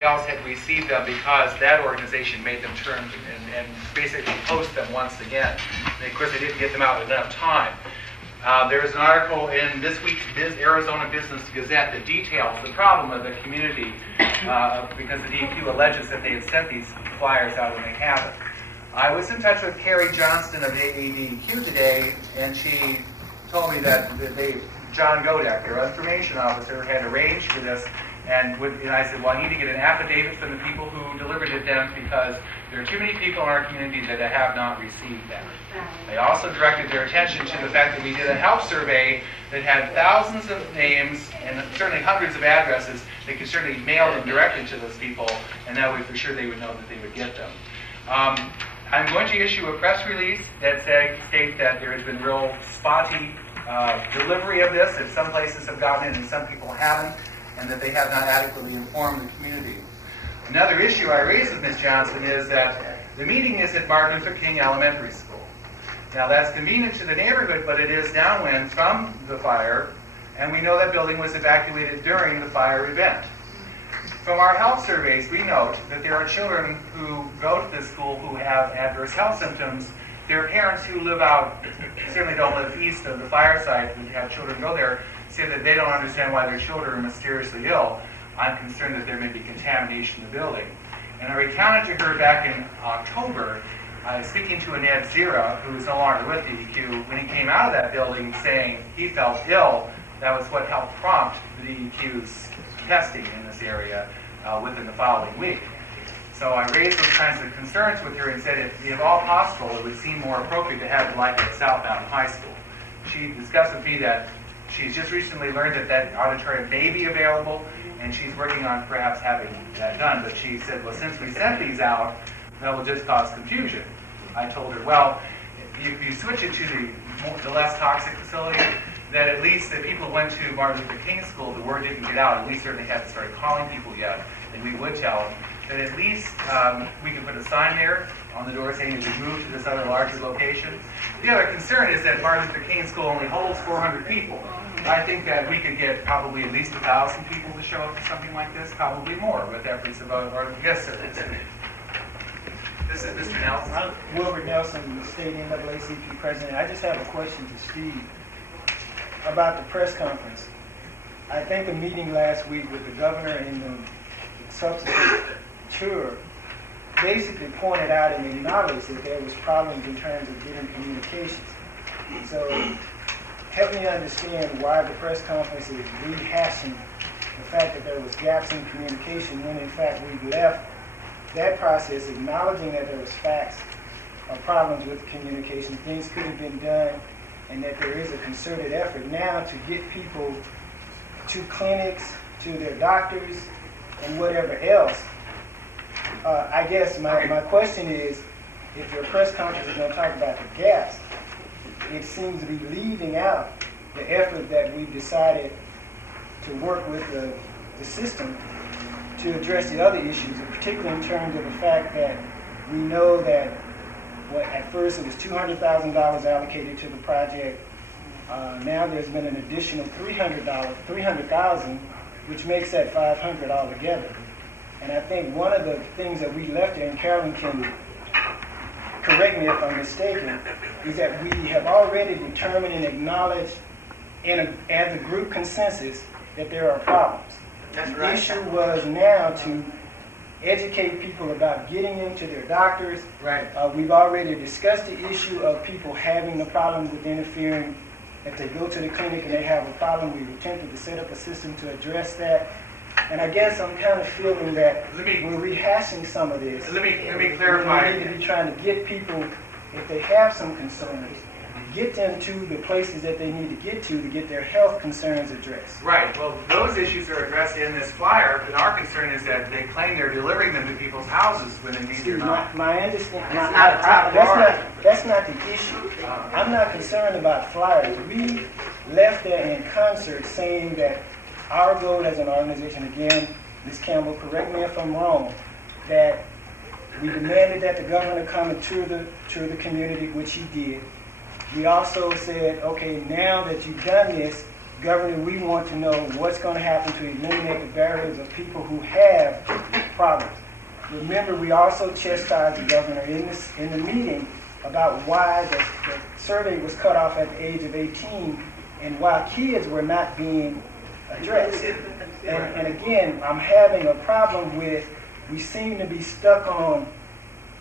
else had received them because that organization made them turn and basically post them once again. And of course, they didn't get them out in enough time. There is an article in this week's Arizona Business Gazette that details the problem of the community because the DEQ alleges that they had sent these flyers out and they haven't. I was in touch with Carrie Johnston of ADEQ today, and she told me that John Godek, their information officer, had arranged for this. And I said, well, I need to get an affidavit from the people who delivered it then because there are too many people in our community that have not received them. They also directed their attention to the fact that we did a health survey that had thousands of names and certainly hundreds of addresses. They could certainly mail them directly to those people, and that way for sure they would know that they would get them. I'm going to issue a press release that states that there has been real spotty delivery of this, that some places have gotten it and some people haven't, and that they have not adequately informed the community. Another issue I raised with Ms. Johnson is that the meeting is at Martin Luther King Elementary School. Now that's convenient to the neighborhood, but it is downwind from the fire, and we know that building was evacuated during the fire event. From our health surveys, we note that there are children who go to this school who have adverse health symptoms. Their parents who live out, certainly don't live east of the fire site, who have children go there, say that they don't understand why their children are mysteriously ill. I'm concerned that there may be contamination in the building. And I recounted to her back in October, speaking to a Ned Zira, who is no longer with DEQ, when he came out of that building saying he felt ill. That was what helped prompt the DEQ's testing in this area within the following week. So I raised those kinds of concerns with her and said, if all possible, it would seem more appropriate to have it like at South Mountain High School. She discussed with me that she's just recently learned that that auditorium may be available, and she's working on perhaps having that done. But she said, well, since we sent these out, that will just cause confusion. I told her, well, if you switch it to the less toxic facility, that at least if people went to Martin Luther King School, the word didn't get out. At least they haven't started calling people yet, and we would tell them that at least we could put a sign there on the door saying to move to this other larger location. The other concern is that Martin Luther King School only holds 400 people. I think that we could get probably at least 1,000 people to show up to something like this, probably more, with efforts of our guest service. This is Mr. Nelson. I'm Wilbur Nelson, the state NAACP president. I just have a question to Steve about the press conference. I think the meeting last week with the governor and the subsequent tour basically pointed out and acknowledged that there was problems in terms of getting communications. So help me understand why the press conference is rehashing the fact that there was gaps in communication when in fact we left that process acknowledging that there was facts or problems with communication, things could have been done, and that there is a concerted effort now to get people to clinics, to their doctors, and whatever else. I guess my question is, if your press conference is going to talk about the gaps, it seems to be leaving out the effort that we've decided to work with the system to address the other issues, and particularly in terms of the fact that we know that at first it was $200,000 allocated to the project. Now there's been an additional $300,000, which makes that $500 altogether. And I think one of the things that we left there, and Carolyn can correct me if I'm mistaken, is that we have already determined and acknowledged as a group consensus that there are problems. That's the right. issue was now to educate people about getting into their doctors. Right. We've already discussed the issue of people having the problem with interfering. If they go to the clinic and they have a problem, we've attempted to set up a system to address that. And I guess I'm kind of feeling that we're rehashing some of this. Let me clarify. We need to be trying to get people, if they have some concerns, get them to the places that they need to get their health concerns addressed. Right. Well, those issues are addressed in this flyer, and our concern is that they claim they're delivering them to people's houses when indeed they're not. My understanding, That's not the issue. I'm not concerned about flyers. We left there in concert saying that our goal as an organization, again, Ms. Campbell, correct me if I'm wrong, that we demanded that the governor come and tour the community, which he did. We also said, okay, now that you've done this, Governor, we want to know what's going to happen to eliminate the barriers of people who have problems. Remember, we also chastised the governor in the meeting about why the survey was cut off at the age of 18 and why kids were not being addressed. And again, I'm having a problem with, we seem to be stuck on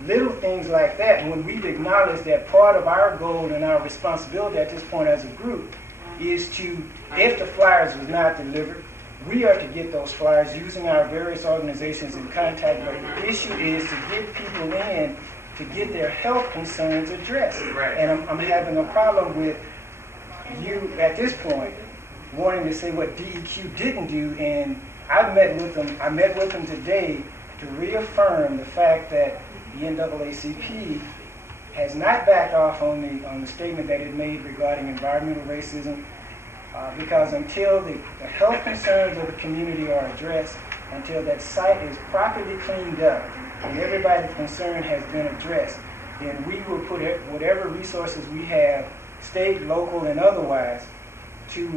little things like that when we've acknowledged that part of our goal and our responsibility at this point as a group is to, if the flyers was not delivered, we are to get those flyers using our various organizations in contact. But the issue is to get people in to get their health concerns addressed. Right. And I'm having a problem with you at this point wanting to say what DEQ didn't do. And I met with them today to reaffirm the fact that the NAACP has not backed off on the statement that it made regarding environmental racism, because until the health concerns of the community are addressed, until that site is properly cleaned up and everybody concerned has been addressed, then we will put whatever resources we have, state, local, and otherwise, to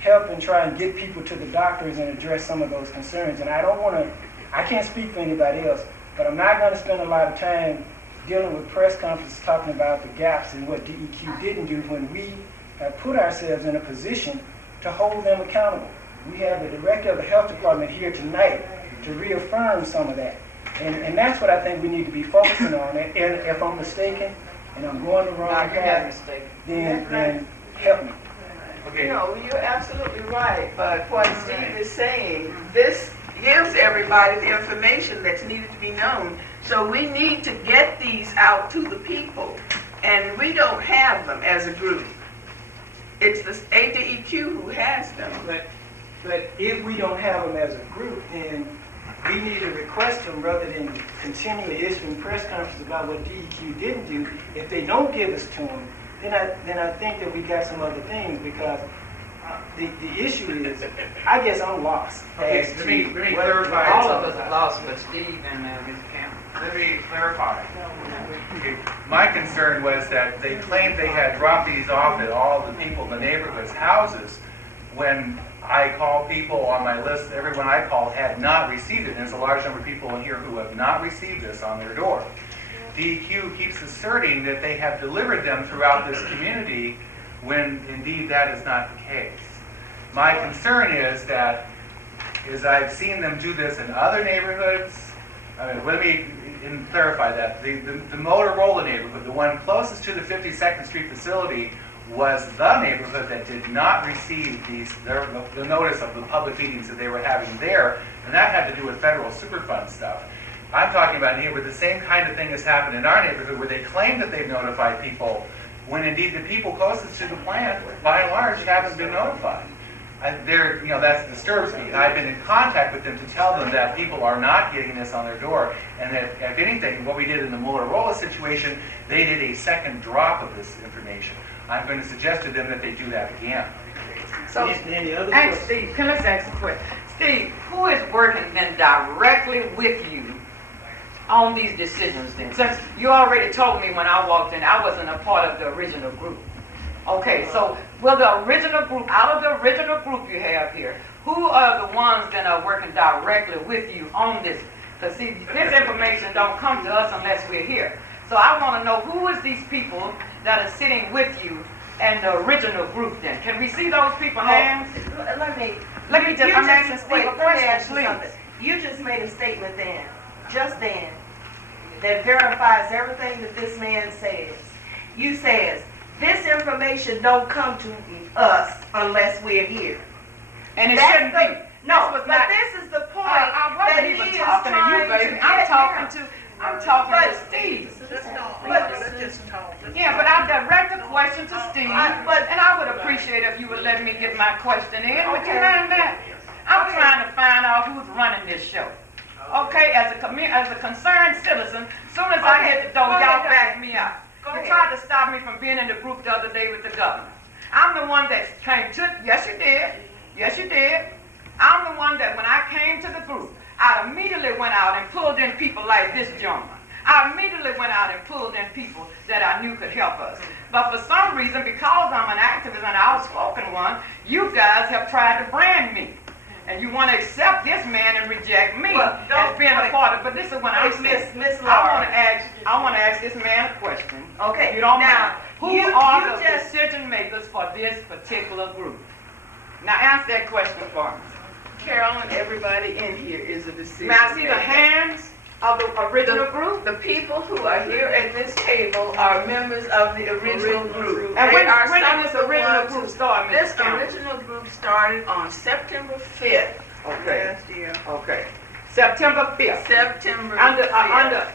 help and try and get people to the doctors and address some of those concerns. And I can't speak for anybody else, but I'm not going to spend a lot of time dealing with press conferences talking about the gaps in what DEQ didn't do when we have put ourselves in a position to hold them accountable. We have the director of the health department here tonight to reaffirm some of that. And that's what I think we need to be focusing on. And if I'm mistaken and I'm going the wrong path, then help me. Okay. No, you're absolutely right. But what Steve is saying, this gives everybody the information that's needed to be known. So we need to get these out to the people. And we don't have them as a group. It's the ADEQ who has them. But if we don't have them as a group, then we need to request them rather than continually issuing press conferences about what DEQ didn't do. If they don't give us to them, then I think that we got some other things, because the issue is, I guess I'm lost. Okay, let me clarify. All of us are lost, but Steve and Ms. Campbell. Let me clarify. Okay, my concern was that they claimed they had dropped these off at all the people in the neighborhood's houses. When I called people on my list, everyone I called had not received it. And there's a large number of people in here who have not received this on their door. DEQ keeps asserting that they have delivered them throughout this community, when indeed that is not the case. My concern is that, as I've seen them do this in other neighborhoods, let me clarify that. The Motorola neighborhood, the one closest to the 52nd Street facility, was the neighborhood that did not receive the notice of the public meetings that they were having there, and that had to do with federal Superfund stuff. I'm talking about a neighborhood, the same kind of thing has happened in our neighborhood, where they claim that they've notified people, when indeed the people closest to the plant, by and large, haven't been notified. That disturbs me. I've been in contact with them to tell them that people are not getting this on their door, and that, if anything, what we did in the Motorola situation, they did a second drop of this information. I'm going to suggest to them that they do that again. So, Any other ask questions? Steve, let's ask a question. Steve, who is working then directly with you on these decisions then? Since you already told me when I walked in, I wasn't a part of the original group. Okay, so will the original group, out of the original group you have here, who are the ones that are working directly with you on this? Because see, this information don't come to us unless we're here. So I want to know, who is these people that are sitting with you and the original group then? Can we see those people's hands? Let me just, I'm asking Steve a question, please. You just made a statement just then, that verifies everything that this man says. You says, this information don't come to us unless we're here. And it shouldn't be. No, but this is the point I that wasn't he even is talking to you, trying baby. to I'm get talking here. to Steve. Yeah, but I direct the question to Steve, and I would appreciate if you would let me get my question in. Would you mind that? I'm trying to find out who's running this show. Okay, as a concerned citizen, as soon as I hit the door, y'all back me up. You tried to stop me from being in the group the other day with the governor. I'm the one that came to, yes you did, yes you did. I'm the one that when I came to the group, I immediately went out and pulled in people like this gentleman. I immediately went out and pulled in people that I knew could help us. But for some reason, because I'm an activist and an outspoken one, you guys have tried to brand me. and you want to accept this man and reject me Well, as being a part of. But this is what I'm Miss saying. Miss I Laura. want to ask this man a question. Okay. If you don't now, mind. Who you are the just decision makers for this particular group? Now answer that question for me. Carolyn, everybody in here is a decision. May I see the hands of the original group? The people who are here at this table are members of the original group. And They when are did some this of the original ones group who- start, Mrs. This Campbell? original group started on September 5th. Okay. Last year. Okay. September 5th. September 5th. Under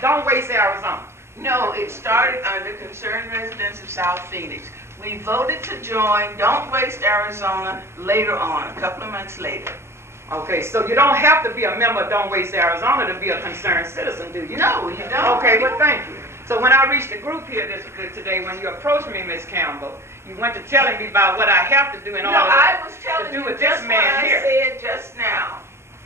Don't Waste Arizona. No, it started under Concerned Residents of South Phoenix. We voted to join Don't Waste Arizona later on, a couple of months later. Okay, so you don't have to be a member of Don't Waste Arizona to be a concerned citizen, do you? No, you don't. Okay, well, thank you. So when I reached the group here today, when you approached me, Ms. Campbell, you went to telling me about what I have to do in No, order I was to telling do you with this just what man I here. said just now.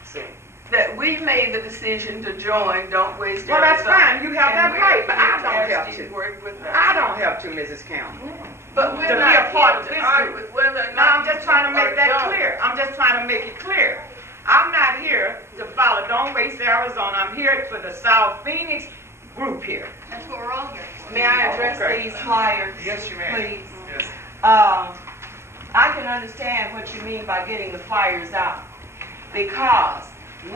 See. That we made the decision to join Don't Waste Well, that's Arizona. fine. You have And that we're right, but I here don't have ask you to. work with us. I don't have to, Mrs. Campbell. But we're to be not a part here of to this argue group. with whether or No, not I'm just trying to you make that don't. clear. I'm just trying to make it clear. I'm not here to follow Don't Waste Arizona. I'm here for the South Phoenix group here. That's what we're all here for. May I address Okay. these flyers? Yes, you may. Please. Yes. I can understand what you mean by getting the flyers out, because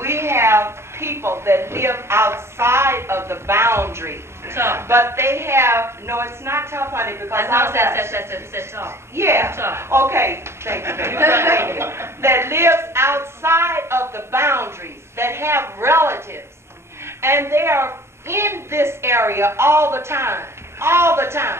we have people that live outside of the boundary, Tough. but they have, no, it's not tough, honey, because That's tough. yeah, Tough. okay, thank you, baby. Thank you. That lives outside of the boundaries, that have relatives, and they are in this area all the time, all the time.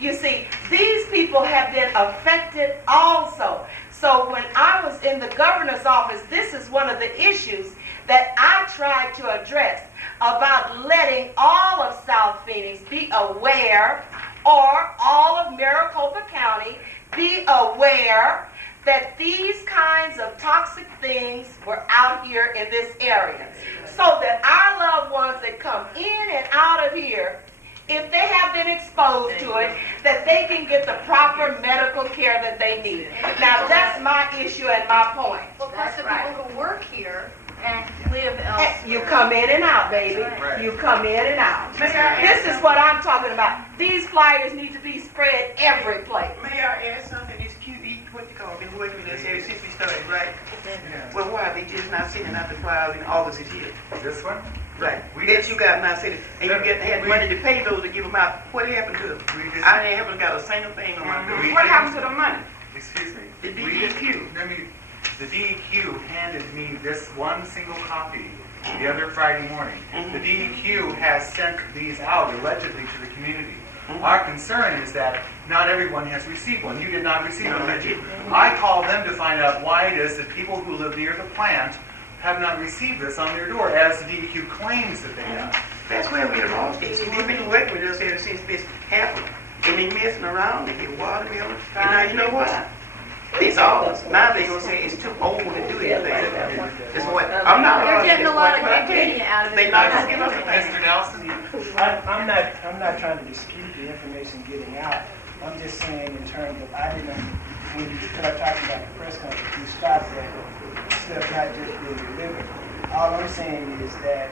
You see, these people have been affected also. So when I was in the governor's office, this is one of the issues that I tried to address, about letting all of South Phoenix be aware, or all of Maricopa County be aware that these kinds of toxic things were out here in this area, so that our loved ones that come in and out of here, if they have been exposed to it, that they can get the proper medical care that they need. Now, that's my issue and my point. Well, plus the people who work here and live Hey, elsewhere. you come in and out, baby. Right. You come in and out. This is what I'm talking about. These flyers need to be spread every place. May I add something? It's QE, what you call, been working with us ever since we started, right? Well, why are they just not sending out the flyers in August this year? This one? Right. We That just- you got not sending, and you had money to pay those to give them out. What happened to them? I haven't got a single thing on my bill. What happened to the money? Excuse me. The We just- DEQ. The DEQ handed me this one single copy the other Friday morning. The DEQ has sent these out allegedly to the community. Our concern is that not everyone has received one. You did not receive No, one, I did you? didn't. I called them to find out why it is that people who live near the plant have not received this on their door, as the DEQ claims that they have. That's where we lost it. See, they've been working with us ever since this happened. And they messing around, they get watermelon. And now you know what? It's August. Now they gonna say it's too old to do anything. That's what, I'm not. They're getting a lot of arguing. activity out of it. They not gonna give us a thing. Mr. Nelson? I'm not trying to dispute the information getting out. I'm just saying in terms of, I didn't, when you start talking about the press conference, you stopped at stuff not just being delivered. All I'm saying is that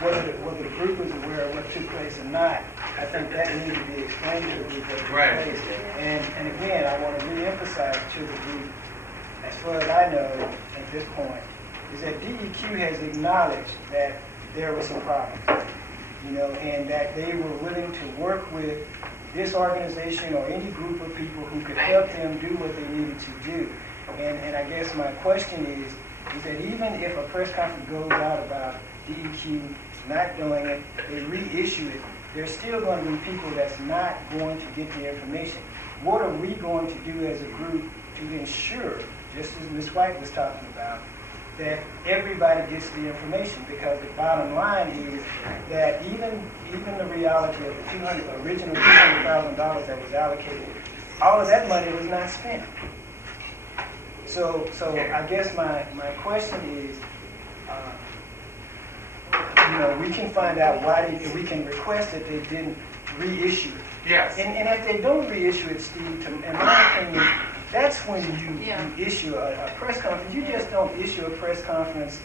whether the group was aware of what took place or not, I think that needed to be explained to the group what took Right. place. And again, I want to reemphasize to the group, as far as I know at this point, is that DEQ has acknowledged that there were some problems, and that they were willing to work with this organization or any group of people who could help them do what they needed to do. And I guess my question is that even if a press conference goes out about DEQ not doing it, they reissue it, there's still going to be people that's not going to get the information. What are we going to do as a group to ensure, just as Ms. White was talking about, that everybody gets the information? Because the bottom line is that even the reality of the original $200,000 that was allocated, all of that money was not spent. So I guess my question is, we can find out why we can request that they didn't reissue it. Yes. And if they don't reissue it, Steve, in my opinion, that's when you issue a press conference. You just don't issue a press conference,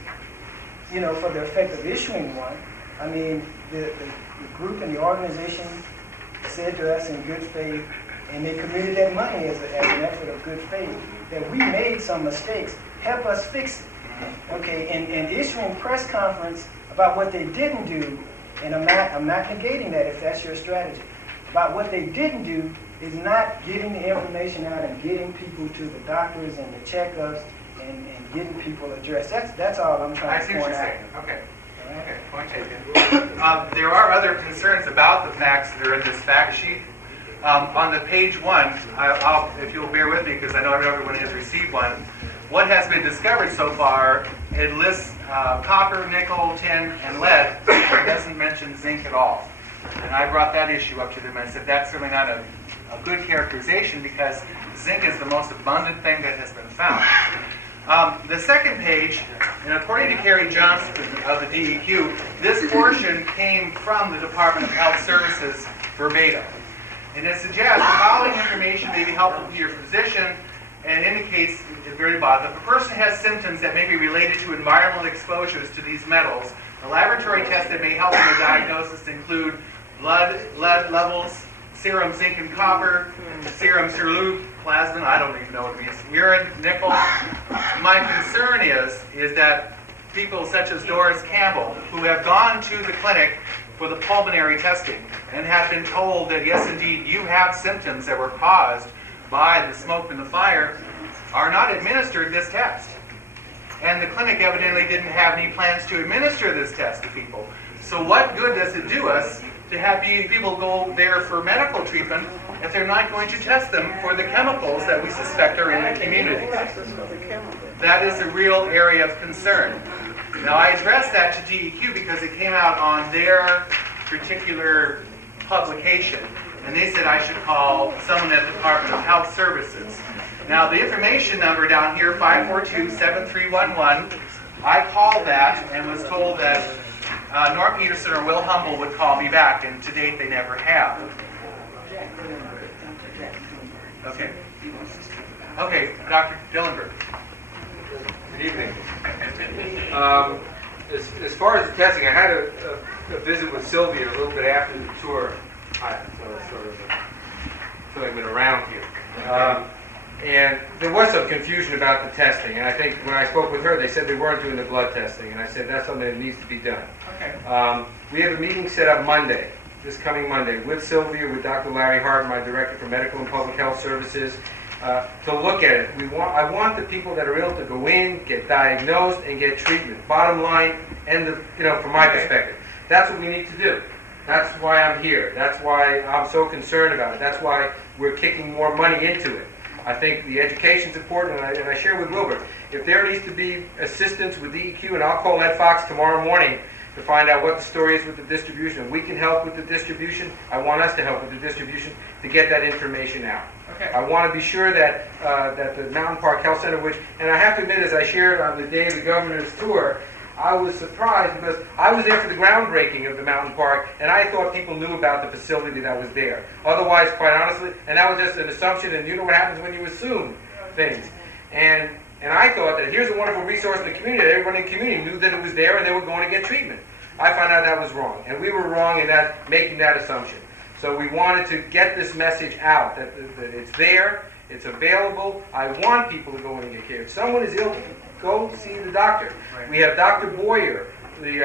for the effect of issuing one. I mean, the group and the organization said to us in good faith, and they committed that money as an effort of good faith, that we made some mistakes. Help us fix it. Okay, and issuing press conference about what they didn't do, and I'm not negating that if that's your strategy, about what they didn't do is not getting the information out and getting people to the doctors and the checkups and getting people addressed. That's all I'm trying to point out. Okay. Okay, point taken. There are other concerns about the facts that are in this fact sheet. On the page 1, I'll, if you'll bear with me because I know everyone has received one, what has been discovered so far, it lists copper, nickel, tin, and lead, but it doesn't mention zinc at all. And I brought that issue up to them and said that's certainly not a good characterization because zinc is the most abundant thing that has been found. The second page, and according to Carrie Johnson of the DEQ, this portion came from the Department of Health Services verbatim. And it suggests the following information may be helpful to your physician and indicates at the very bottom, if a person has symptoms that may be related to environmental exposures to these metals, the laboratory tests that may help in the diagnosis include blood lead levels, serum zinc and copper, serum ceruloplasmin, I don't even know what it means, urine, nickel. My concern is that people such as Doris Campbell, who have gone to the clinic for the pulmonary testing and have been told that yes, indeed, you have symptoms that were caused by the smoke and the fire, are not administered this test. And the clinic evidently didn't have any plans to administer this test to people. So what good does it do us to have people go there for medical treatment if they're not going to test them for the chemicals that we suspect are in the community? That is a real area of concern. Now, I addressed that to DEQ because it came out on their particular publication, and they said I should call someone at the Department of Health Services. Now, the information number down here, 542-7311, I called that and was told that Norm Peterson or Will Humble would call me back, and to date they never have. Okay. Okay, Dr. Dillenberg. Good evening. As far as the testing, I had a visit with Sylvia a little bit after the tour. I feel like I've been around here. And there was some confusion about the testing. And I think when I spoke with her, they said they weren't doing the blood testing. And I said that's something that needs to be done. Okay. We have a meeting set up Monday, this coming Monday, with Sylvia, with Dr. Larry Hart, my Director for Medical and Public Health Services, to look at it. I want the people that are ill to go in, get diagnosed, and get treatment. Bottom line, from my perspective, that's what we need to do. That's why I'm here. That's why I'm so concerned about it. That's why we're kicking more money into it. I think the education's important, and I share with Wilbur, if there needs to be assistance with DEQ, and I'll call Ed Fox tomorrow morning to find out what the story is with the distribution. If we can help with the distribution, I want us to help with the distribution to get that information out. Okay. I want to be sure that that the Mountain Park Health Center, and I have to admit, as I shared on the day of the governor's tour, I was surprised because I was there for the groundbreaking of the Mountain Park, and I thought people knew about the facility that was there. Otherwise, quite honestly, and that was just an assumption, and you know what happens when you assume things. And I thought that here's a wonderful resource in the community, that everyone in the community knew that it was there and they were going to get treatment. I found out that was wrong, and we were wrong in making that assumption. So we wanted to get this message out, that it's there, it's available. I want people to go in and get care. If someone is ill, go see the doctor. Right. We have Dr. Boyer, the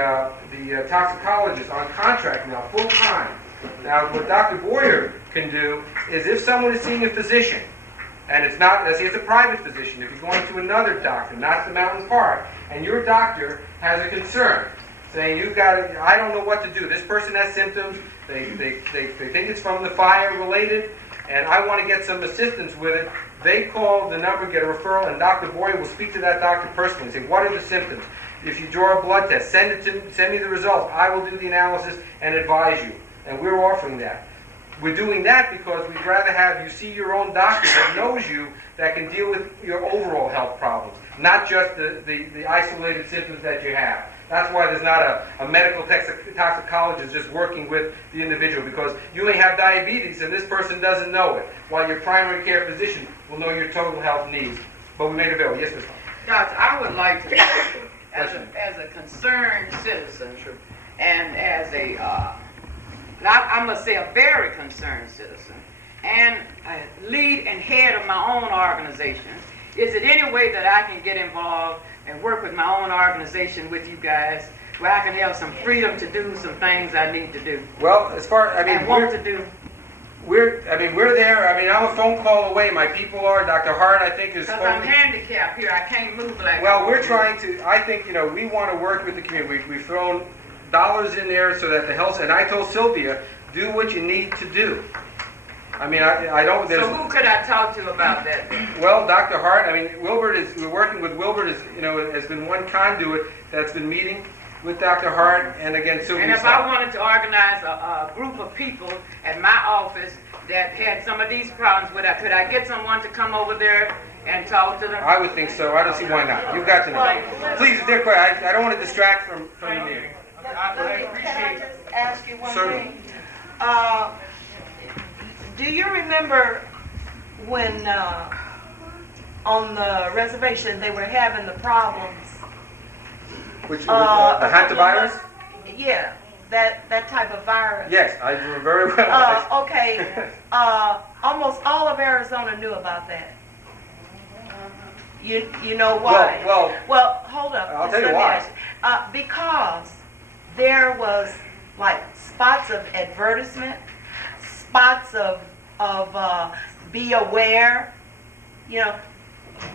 toxicologist, on contract now, full time. Now, what Dr. Boyer can do is if someone is seeing a physician, and it's not, let's say it's a private physician, if you're going to another doctor, not the Mountain Park, and your doctor has a concern, saying I don't know what to do. This person has symptoms. They think it's from the fire related, and I want to get some assistance with it. They call the number, get a referral, and Dr. Boyer will speak to that doctor personally and say, what are the symptoms? If you draw a blood test, send me the results. I will do the analysis and advise you. And we're offering that. we're doing that because we'd rather have you see your own doctor that knows you, that can deal with your overall health problems, not just the isolated symptoms that you have. That's why there's not a medical toxicologist just working with the individual, because you may have diabetes and this person doesn't know it, while your primary care physician will know your total health needs. But we made available. Yes, Ms. Doctor, I would like to, as a concerned citizen, and as a, I must say a very concerned citizen, and a lead and head of my own organization, is it any way that I can get involved and work with my own organization with you guys, where I can have some freedom to do some things I need to do? Well, as far, we're there. I mean, I'm a phone call away. My people are. Dr. Hart, I think, is. Because I'm handicapped here. I can't move like. Well, we're trying to. I think we want to work with the community. We've thrown dollars in there so that the health. And I told Sylvia, do what you need to do. I mean, I don't. So who could I talk to about that? Well, Dr. Hart. I mean, Wilbert is. We're working with Wilbert. Has been one conduit that's been meeting with Dr. Hart and again Sylvia. And if I wanted to organize a group of people at my office that had some of these problems, could I get someone to come over there and talk to them? I would think so. I don't see why not. You've got to know. Please, if they're quick, I don't want to distract from the meeting. Can I just ask you one Certainly. thing? Do you remember when on the reservation they were having the problems? Which the hantavirus? Yeah, that type of virus. Yes, I remember very well. Okay, almost all of Arizona knew about that. You know why? Well, hold up. I'll tell you why. Because there was like spots of advertisement, spots of be aware. You know,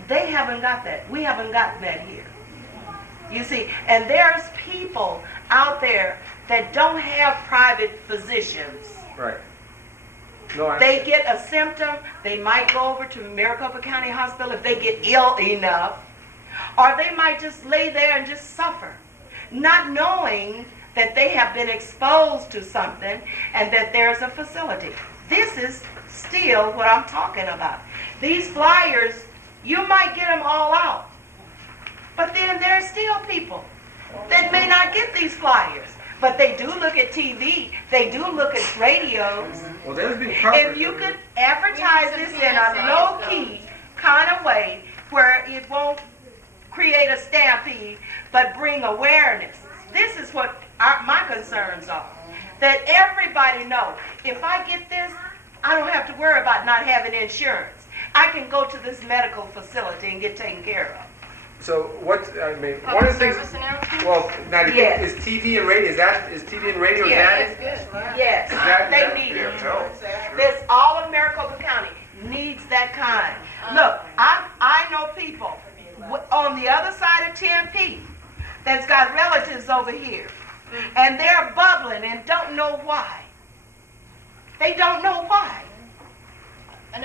they haven't got that. We haven't gotten that here. You see, and there's people out there that don't have private physicians. Right. No, They get a symptom, they might go over to Maricopa County Hospital if they get ill enough, or they might just lay there and just suffer, not knowing that they have been exposed to something and that there's a facility. This is still what I'm talking about. These flyers, you might get them all out, but then there's still people that may not get these flyers. But they do look at TV. They do look at radios. Well, there's been if you could advertise this in a low-key kind of way where it won't create a stampede, but bring awareness. This is what my concerns are. That everybody know, if I get this, I don't have to worry about not having insurance. I can go to this medical facility and get taken care of. So one of the things. Well, now Yes. is TV and radio? Is TV and radio? Yes. Is that it? Yes, that- they need it. This all of Maricopa County needs that kind. Look, I know people on the other side of Tempe that's got relatives over here, and they're bubbling and don't know why. They don't know why.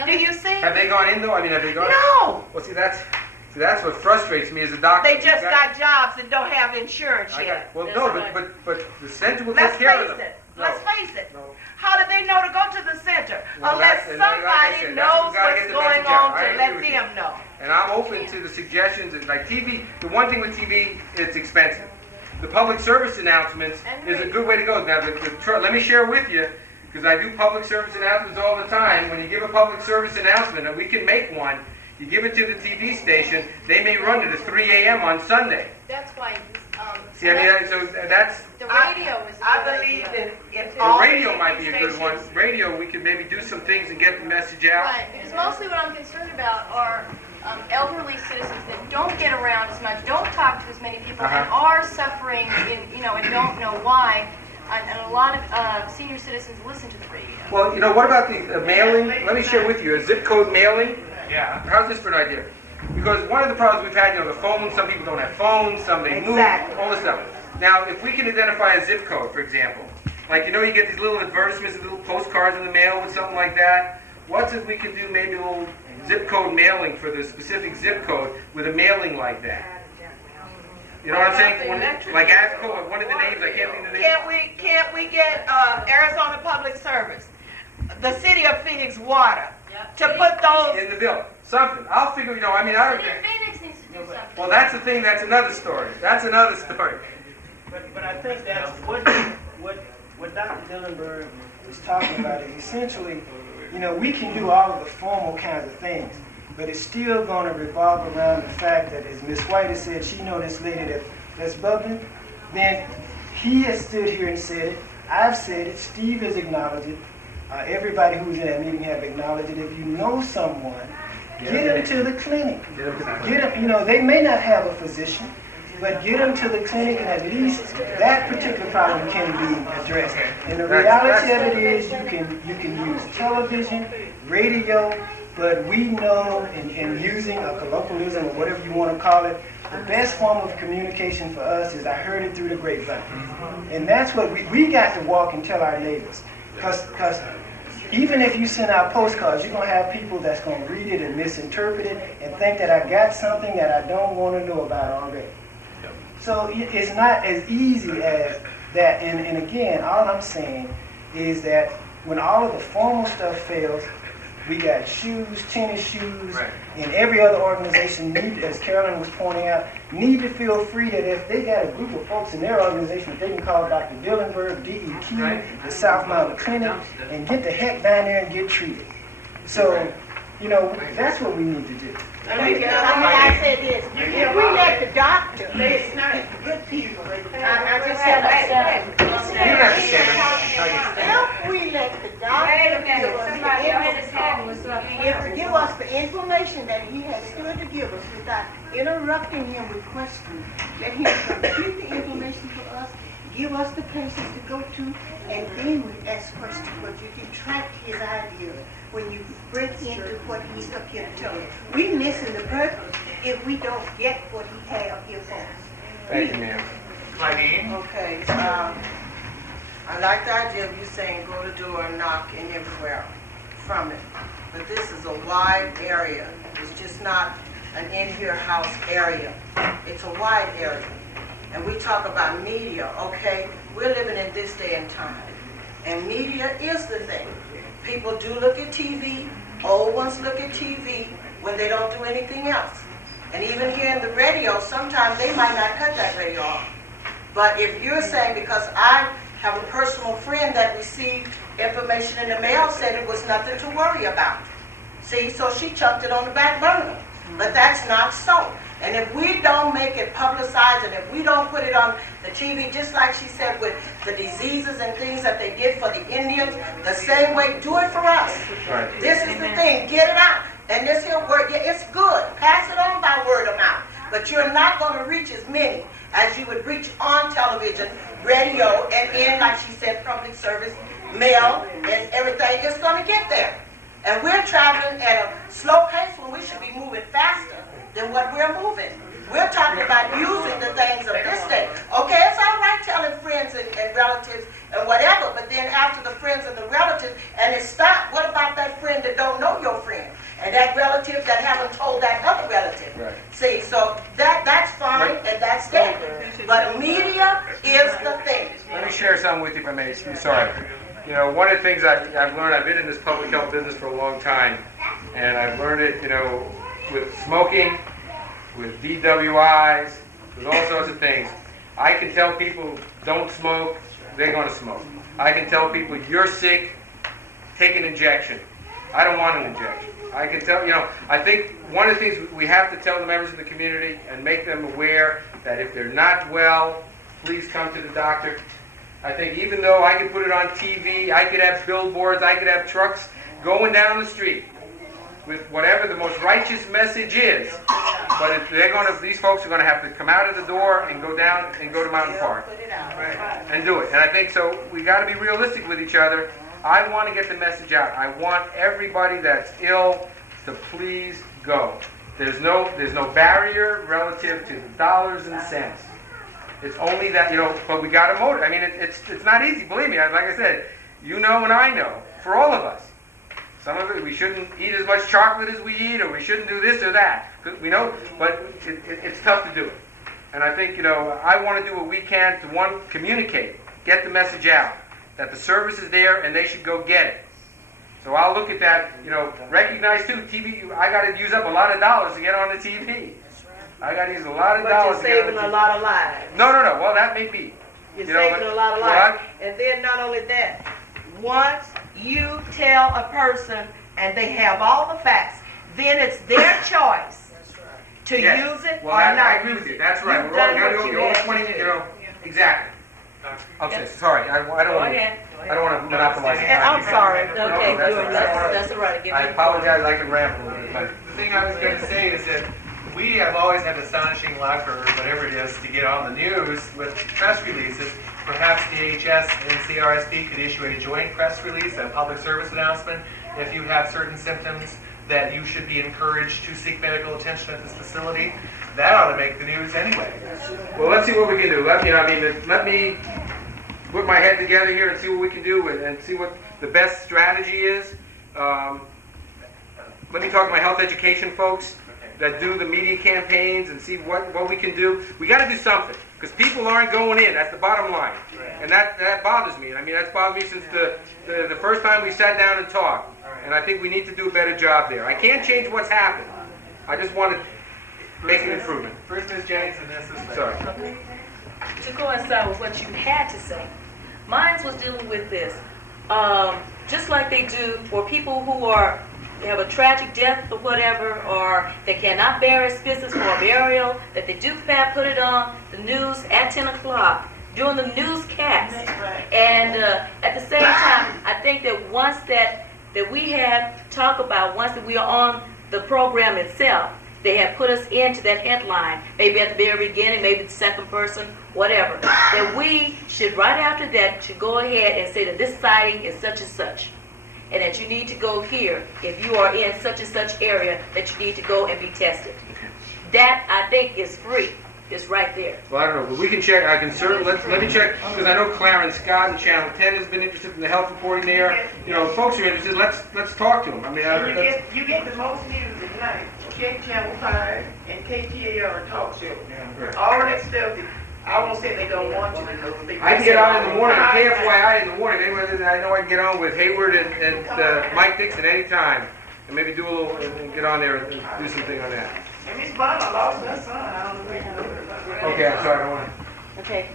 Do you see? Have they gone in though? I mean, have they gone? No. Well, see, that's what frustrates me as a doctor. They just got jobs and don't have insurance yet. Well, no, but the center will Let's take care of face them. it. No. Let's face it. No. How do they know to go to the center? Well, Unless and like I somebody said, knows we gotta what's get the going message out. on I to agree let with you. them know. And I'm open to the suggestions. And like TV, the one thing with TV, it's expensive. The public service announcements is a good way to go. Now, let me share with you, because I do public service announcements all the time. When you give a public service announcement, and we can make one, you give it to the TV station, they may run it at 3 a.m. on Sunday. That's why. See, I mean, so that's... The radio is. I believe that if The all radio TV might be a good one. stations- Radio, we could maybe do some things and get the message out. Right, because mostly what I'm concerned about are elderly citizens that don't get around as much, don't talk to as many people, and are suffering, and don't know why. And a lot of senior citizens listen to the radio. Well, what about the mailing? Let me share with you a zip code mailing. Yeah. How's this for an idea? Because one of the problems we've had, the phone, some people don't have phones, some they move, Exactly. all this stuff. Now, if we can identify a zip code, for example, like, you get these little advertisements, little postcards in the mail with something like that. What if we could do maybe a little zip code mailing for the specific zip code with a mailing like that? You know what I'm saying? Like ASCO, one of the names, I can't think of the name. Can't we get Arizona Public Service? the city of Phoenix water to put those in the bill. Something. I'll figure, I mean, I don't. City of Phoenix needs to do something. Well, that's the thing. That's another story. That's another story. But I think that's what Dr. Dillenberg is talking about is essentially, we can do all of the formal kinds of things, but it's still going to revolve around the fact that, as Ms. White has said, she know this lady that's bubbling. Then he has stood here and said it. I've said it. Steve has acknowledged it. Everybody who's in that meeting have acknowledged it. If you know someone, get them to the clinic. Get them, they may not have a physician, but get them to the clinic, and at least that particular problem can be addressed. And the reality of it is, you can use television, radio, but we know, in using a colloquialism or whatever you want to call it, the best form of communication for us is I heard it through the grapevine. And that's what we got to walk and tell our neighbors. Because even if you send out postcards, you're going to have people that's going to read it and misinterpret it and think that I got something that I don't want to know about already. So it's not as easy as that. And again, all I'm saying is that when all of the formal stuff fails, we got shoes, tennis shoes, and every other organization, as Carolyn was pointing out, need to feel free that if they got a group of folks in their organization that they can call Dr. Dillenberg, DEQ, the South Mountain Clinic, and get the heck down there and get treated. So, that's what we need to do. I said this. If we let the doctor, it's not good people. I just said if we let the doctor give us the information that he has stood to give us without interrupting him with questions, let him complete the information for us, give us the places to go to, and then we ask questions. But you can track his idea when you break into what he's up here to tell us. We're missing the purpose if we don't get what he has here for us. Thank you, ma'am. Claudine? Okay. I like the idea of you saying go to the door and knock and everywhere from it. But this is a wide area. It's just not an in-here house area. It's a wide area. And we talk about media, okay? We're living in this day and time. And media is the thing. People do look at TV. Old ones look at TV when they don't do anything else. And even here in the radio, sometimes they might not cut that radio off. But if you're saying, because I have a personal friend that received information in the mail, said it was nothing to worry about. See, so she chucked it on the back burner. But that's not so. And if we don't make it publicized, and if we don't put it on the TV, just like she said with the diseases and things that they did for the Indians, the same way, do it for us. Right. This is the thing, get it out. And this here word, it's good. Pass it on by word of mouth. But you're not going to reach as many as you would reach on television, radio, and in, like she said, public service, mail, and everything. It's going to get there. And we're traveling at a slow pace when we should be moving faster than what we're moving. We're talking about using the things of this day. Okay, it's all right telling friends and relatives and whatever, but then after the friends and the relatives, and it stopped, what about that friend that don't know your friend? And that relative that haven't told that other relative? Right. See, so that's fine, and that's that. But media is the thing. Let me share something with you, if I may. I'm sorry. One of the things I've learned, I've been in this public health business for a long time, and I've learned it, with smoking, with DWIs, with all sorts of things. I can tell people don't smoke, they're going to smoke. I can tell people you're sick, take an injection. I don't want an injection. I can tell, I think one of the things we have to tell the members of the community and make them aware that if they're not well, please come to the doctor. I think even though I could put it on TV, I could have billboards, I could have trucks going down the street with whatever the most righteous message is, but if these folks are going to have to come out of the door and go down and go to Mountain Park and do it. And I think so. We got to be realistic with each other. I want to get the message out. I want everybody that's ill to please go. There's no barrier relative to the dollars and cents. It's only that, but we got to motivate. I mean, it's not easy. Believe me. Like I said, and I know, for all of us. Some of it, we shouldn't eat as much chocolate as we eat, or we shouldn't do this or that. We know, but it's tough to do it. And I think, I want to do what we can to, one, communicate, get the message out, that the service is there and they should go get it. So I'll look at that, recognize too, TV, I got to use up a lot of dollars to get on the TV. I got to use a lot of But dollars you're saving a lot of lives. No. Well, that may be. You're saving a lot of lives. And then not only that, once you tell a person and they have all the facts, then it's their choice to use it or not. I agree with you. That's right. You've We're all done got what to you go, had to 20, do. exactly. Okay, sorry. I don't want to monopolize the time. I'm sorry. Okay, that's all right. I apologize. I can ramble a little bit. The thing I was going to say is that we have always had astonishing luck, or whatever it is, to get on the news with press releases. Perhaps DHS and CRSP could issue a joint press release, a public service announcement, if you have certain symptoms that you should be encouraged to seek medical attention at this facility. That ought to make the news anyway. Well, let's see what we can do. Let me put my head together here and see what we can do and see what the best strategy is. Let me talk to my health education folks that do the media campaigns and see what we can do. We got to do something because people aren't going in. That's the bottom line, and that bothers me. I mean, that's bothered me since the first time we sat down and talked. And I think we need to do a better job there. I can't change what's happened. I just want to make an improvement. First Ms. Jennings and this is Sorry. To coincide with what you had to say, mine was dealing with this. Just like they do for people who have a tragic death or whatever, or they cannot bear his business for a burial, that they do put it on the news at 10 o'clock during the newscast. And at the same time, I think that once that we have talk about, once that we are on the program itself, they have put us into that headline, maybe at the very beginning, maybe the second person, whatever, that we should, right after that, should go ahead and say that this sighting is such and such, and that you need to go here if you are in such and such area, that you need to go and be tested. That, I think, is free. It's right there. Well, I don't know, but we can check. I can certainly let me check because I know Clarence Scott and Channel 10 has been interested in the health reporting there. Folks are interested. Let's talk to them. I mean, you get the most news at night. Check Channel 5 and KTAR talk show. All that stuff. I won't say they don't want you to know. I can get on in the morning. KFYI in the morning. Anyway, I know I can get on with Hayward and Mike Dixon anytime, and maybe do a little and get on there and do something on that. And Miss Bonner lost her son. I don't know where you know. Okay, I'm sorry. I don't want to. Okay.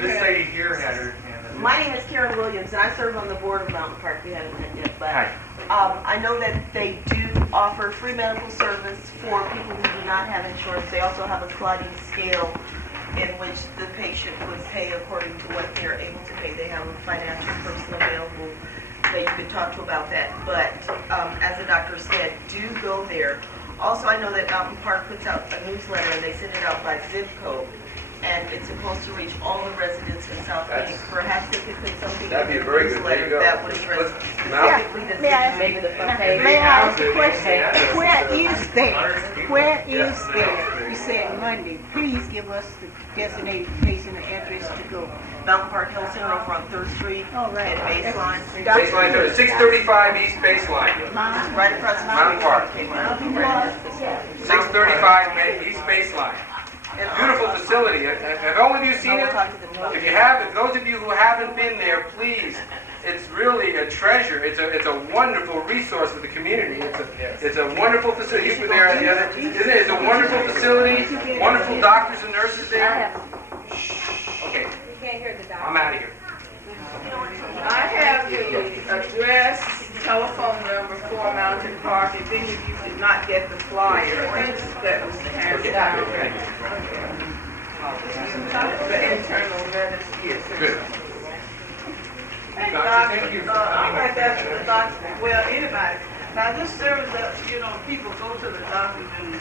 This lady here had her hand up. My name is Karen Williams, and I serve on the board of Mountain Park. We haven't met yet, but I know that they do offer free medical service for people who do not have insurance. They also have a sliding scale in which the patient would pay according to what they're able to pay. They have a financial person available that you can talk to about that. But as the doctor said, do go there. Also, I know that Mountain Park puts out a newsletter, and they send it out by zip code, and it's supposed to reach all the residents in South Phoenix. Perhaps they could put something in the newsletter that would address specifically the Maybe the front page. May I ask a question? Where is that? Where is that? You said Monday. Please give us the designated place and the address to go. Mountain Park Health Center over on 3rd Street right. at Baseline. Baseline 635 East Baseline. Right across the Mountain Park. 635 East Baseline. Beautiful facility. Have all of you seen it? If you haven't, those of you who haven't been there, please. It's really a treasure. It's a wonderful resource for the community. It's a wonderful facility. You've been there the other. Isn't it? It's a wonderful facility. Wonderful doctors and nurses there. Okay. I'm out of here. I have the address, telephone number for Mountain Park. If any of you did not get the flyer, that was handed out. The internal letters, yes. Good. Thank you. I'd like to ask the doctor, well, anybody. Now, this service that, people go to the doctors and,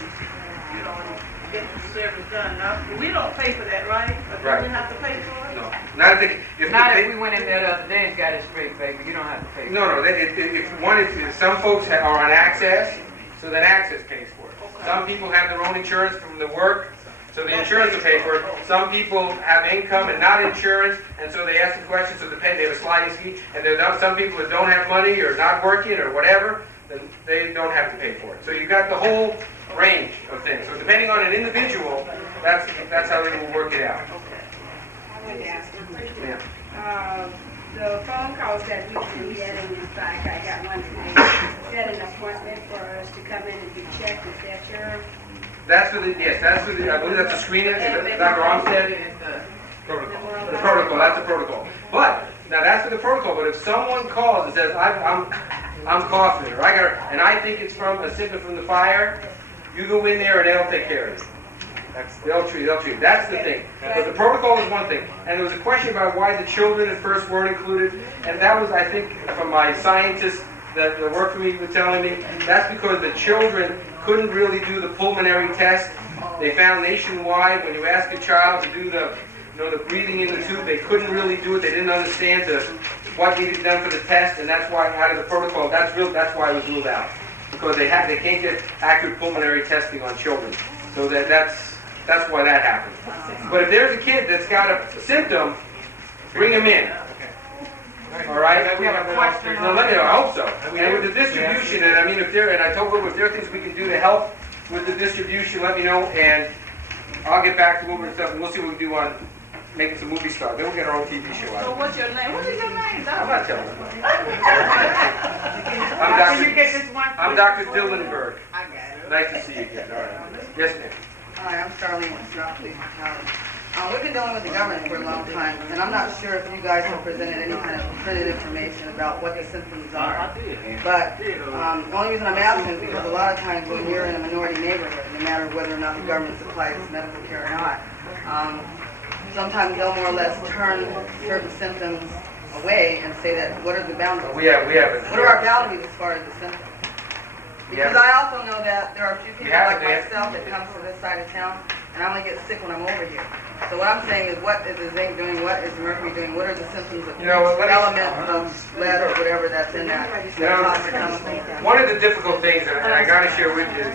get the service done. Now, we don't pay for that, right? Right. We have to pay for it? No. Not if we went in there the other day and got it straight, baby. You don't have to pay for it. No. Some folks are on access, so then access pays for it. Okay. Some people have their own insurance from the work, so the insurance will pay for it. Some people have income and not insurance, and so they ask the question, so they have a sliding scale. And there are some people that don't have money or not working or whatever, then they don't have to pay for it. So you've got the whole range of things. So depending on an individual, that's how they will work it out. Okay. I wanted to ask you a question. Yeah. The phone calls that we've been getting, in fact, I got one today, set an appointment for us to come in and be checked. Is that your? That's for the, yes, that's for the, I believe that's the screening, Dr. Armstead? Protocol. The protocol, that's the protocol. But, now that's for the protocol, but if someone calls and says, I'm coughing, or and I think it's from a symptom from the fire, you go in there and they'll take care of it. They'll treat. That's the thing. But the protocol is one thing. And there was a question about why the children at first weren't included. And that was, I think, from my scientists that worked for me were telling me, that's because the children couldn't really do the pulmonary test. They found nationwide when you ask a child to do the breathing in the tube, they couldn't really do it. They didn't understand what needed to be done for the test, and that's why out of the protocol, that's why it was ruled out. Because they can't get accurate pulmonary testing on children. So that's why that happens. But if there's a kid that's got a symptom, bring him in. All right? We have a question. No, I hope so. And with the distribution, and I mean, if there are things we can do to help with the distribution, let me know, and I'll get back to what we're stuff, and we'll see what we can do on making some movie stars. Then we'll get our own TV show out. So what's your name? What is your name, Doctor? I'm not telling you. I'm Dr. Dillenberg. I got it. Nice to see you again. All right. Yes, ma'am. Hi, I'm Charlene with South Police County. We've been dealing with the government for a long time, and I'm not sure if you guys have presented any kind of printed information about what the symptoms are. But the only reason I'm asking is because a lot of times when you're in a minority neighborhood, no matter whether or not the government supplies medical care or not, sometimes they'll more or less turn certain symptoms away and say that, what are the boundaries? We have it. What are our boundaries as far as the symptoms? Because I also know that there are a few people like myself that come to this side of town, and I only get sick when I'm over here. So what I'm saying is, what is the zinc doing? What is the mercury doing? What are the symptoms of element of lead or whatever that's in that? One of the difficult things, and I got to share with you,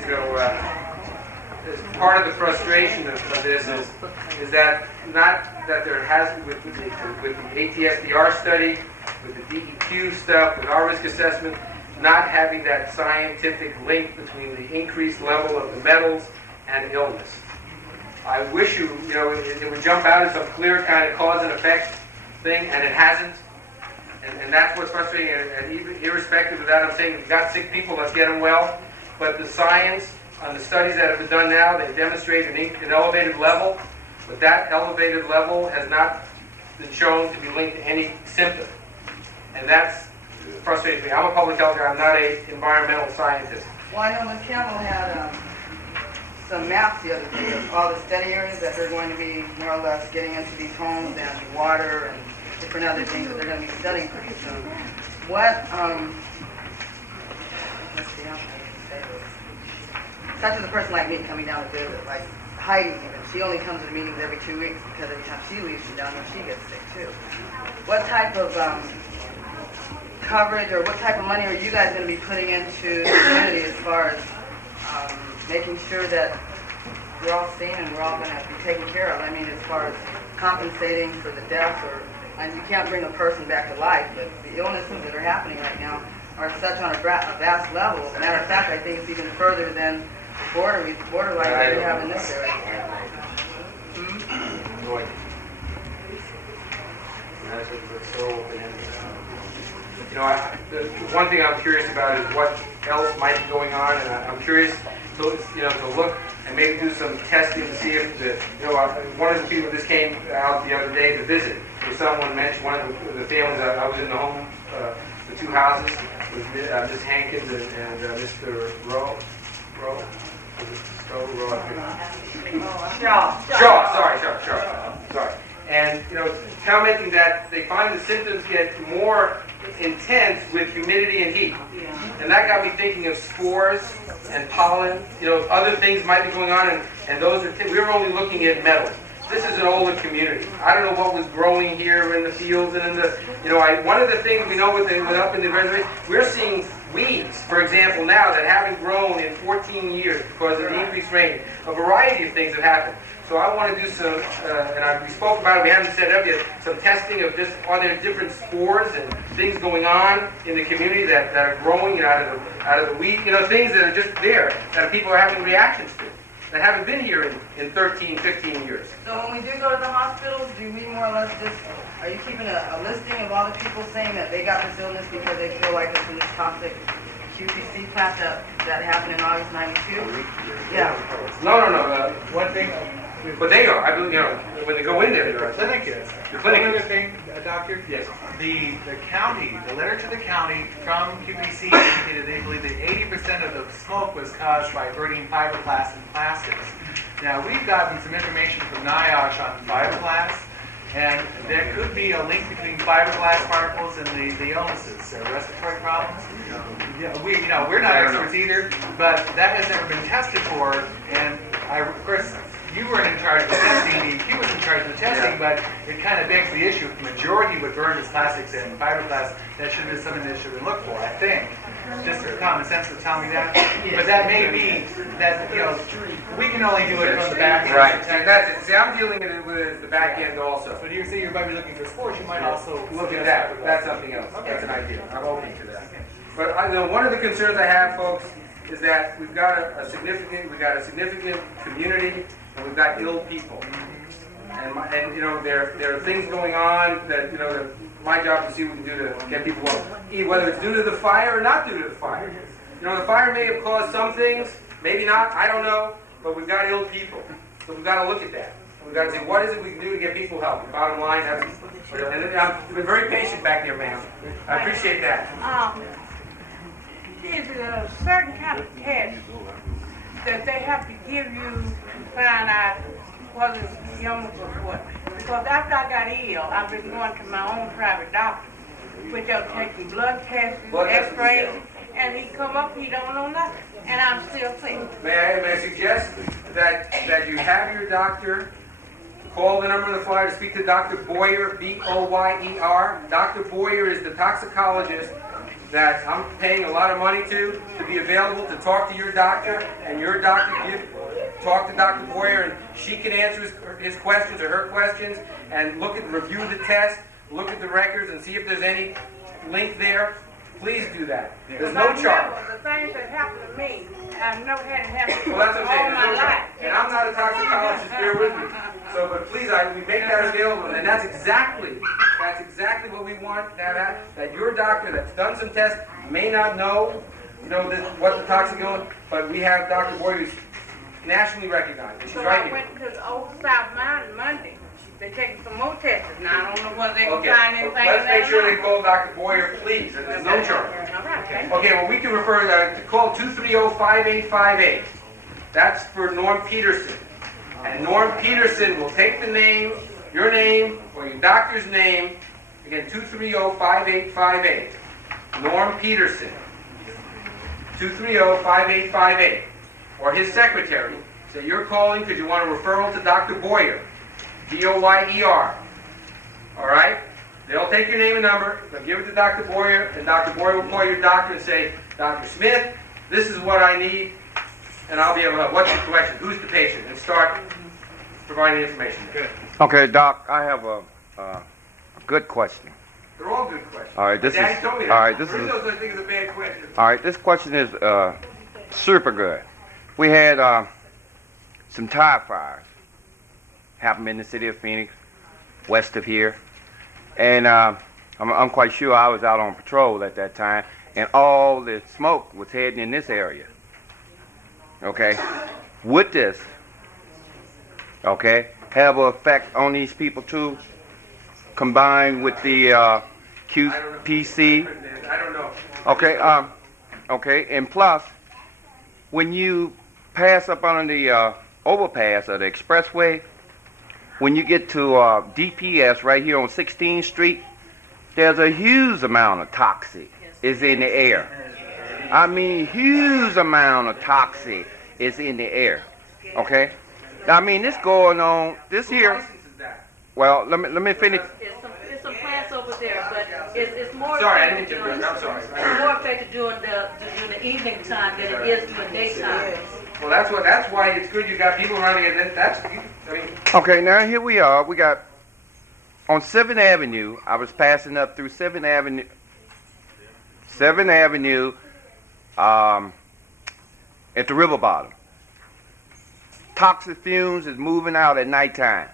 part of the frustration of this is that not that there has with the ATSDR study, with the DEQ stuff, with our risk assessment, not having that scientific link between the increased level of the metals and illness. I wish it would jump out as some clear kind of cause and effect thing, and it hasn't. And that's what's frustrating. And even irrespective of that, I'm saying we've got sick people, let's get them well. But the science on the studies that have been done now, they demonstrate an elevated level, but that elevated level has not been shown to be linked to any symptom. And that's frustrating me. I'm a public health guy, I'm not an environmental scientist. Well, I know Ms. Campbell had some maps the other day of all the study areas that they're going to be more or less getting into these homes and water and different other things that they're going to be studying pretty soon. What, let's see, how can I say this? Such as a person like me coming down to visit, like Heidi even, she only comes to the meetings every 2 weeks because every time she leaves from down there, she gets sick too. What type of coverage or what type of money are you guys going to be putting into the community as far as making sure that we're all sane and we're all going to be taken care of? I mean, as far as compensating for the death, and you can't bring a person back to life, but the illnesses that are happening right now are such on a vast level. As a matter of fact, I think it's even further than the borderline that we have in this area. The one thing I'm curious about is what else might be going on, and I'm curious to look and maybe do some testing to see if one of the people just came out the other day to visit. If someone mentioned one of the families, I was in the home, the two houses with Ms. Hankins and Mr. Rowe. Shaw. Sorry. And commenting that they find the symptoms get more intense with humidity and heat, and that got me thinking of spores and pollen. Other things might be going on, and those are. We were only looking at metals. This is an older community. I don't know what was growing here in the fields and in the. One of the things we know with up in the reservation, we're seeing weeds, for example, now that haven't grown in 14 years because of the increased rain. A variety of things have happened. So I want to do some, we spoke about it, we haven't set it up yet, some testing of just, are there different spores and things going on in the community that are growing out of the wheat, things that are just there, that people are having reactions to. that haven't been here in 13, 15 years. So when we do go to the hospitals, do we more or less just, are you keeping a listing of all the people saying that they got this illness because they feel like it's in this toxic QPC class that happened in August 92? Yeah. No. One thing, But they are. I believe, when they go in there, the clinic is. The clinic One is. other thing, doctor? Yes. The county, the letter to the county from QPC indicated they believe that 80% of the smoke was caused by burning fiberglass and plastics. Now, we've gotten some information from NIOSH on fiberglass, and there could be a link between fiberglass particles and the illnesses, respiratory problems. We're not experts either, but that has never been tested for, and of course, you weren't in charge of the testing, he was in charge of the testing, but it kind of begs the issue. If the majority would burn as plastics and fiberglass, that should be something that should be looked for, I think. Just common sense would tell me that. But that may be that, we can only do it from the back end. Right. That's it. See, I'm dealing with the back end also. But you say you might be looking for sports, you might also Look at that. That's something else. That's an idea. I'm open to that. But one of the concerns I have, folks, is that we've got a significant community, and we've got ill people. And there are things going on that my job to see what we can do to get people well, whether it's due to the fire or not due to the fire. The fire may have caused some things, maybe not. I don't know, but we've got ill people, so we've got to look at that. We've got to say, what is it we can do to get people help? The bottom line, and I've been very patient back there, ma'am. I appreciate that. Is it a certain kind of test that they have to give you to find out whether it's illness or what? Because after I got ill, I've been going to my own private doctor, which they'll take me blood tests, x-rays, and he come up, he don't know nothing, and I'm still sick. May I suggest that you have your doctor call the number on the flyer to speak to Dr. Boyer, B-O-Y-E-R. Dr. Boyer is the toxicologist that I'm paying a lot of money to be available to talk to your doctor, and your doctor talk to Dr. Boyer, and she can answer his questions or her questions, and review the test, look at the records, and see if there's any link there. Please do that. There's no charge. The things that happened to me, I've never had it happen Well, that's what I'm saying. all my life. And I'm not a toxicologist. Bear with me. So, but please, we make that available, and that's exactly what we want to have. That your doctor that's done some tests may not know, what the toxic is, but we have Dr. Boyer who's nationally recognized. And she's right I here. went to the Old South Mountain Monday. They're taking some more tests. Now, I don't know whether they can find anything. Let's make sure they call Dr. Boyer, please, and there's no charge. All right, Okay, well, we can refer to call 230-5858. That's for Norm Peterson. And Norm Peterson will take the name, your name, or your doctor's name. Again, 230-5858. Norm Peterson. 230-5858. Or his secretary. So you're calling because you want a referral to Dr. Boyer. B-O-Y-E-R. All right? They'll take your name and number, they'll give it to Dr. Boyer, and Dr. Boyer will call your doctor and say, Dr. Smith, this is what I need, and I'll be able to help. What's your question? Who's the patient? And start providing information. Good. Okay, Doc, I have a good question. They're all good questions. All right, this Daddy is told me that. all right. This There is no such thing as a bad question. all right. This question is super good. We had some tire fires happen in the city of Phoenix, west of here, and I'm quite sure I was out on patrol at that time, and all the smoke was heading in this area. Okay, would this have an effect on these people too, combined with the QPC? I don't know. Okay, and plus, when you pass up on the overpass or the expressway, when you get to DPS right here on 16th Street, there's a huge amount of toxic is in the air. I mean, huge amount of toxic is in the air. Okay? I mean, this going on, this here. Well, let me finish. It's some plants over there, but it's more. Sorry, I didn't interrupt. I'm sorry. It's more effective during the evening time than it is during daytime. Well, that's why it's good you got people running, and Okay, now here we are. We got on 7th Avenue. I was passing up through 7th Avenue. 7th Avenue at the river bottom. toxic fumes is moving out at nighttime.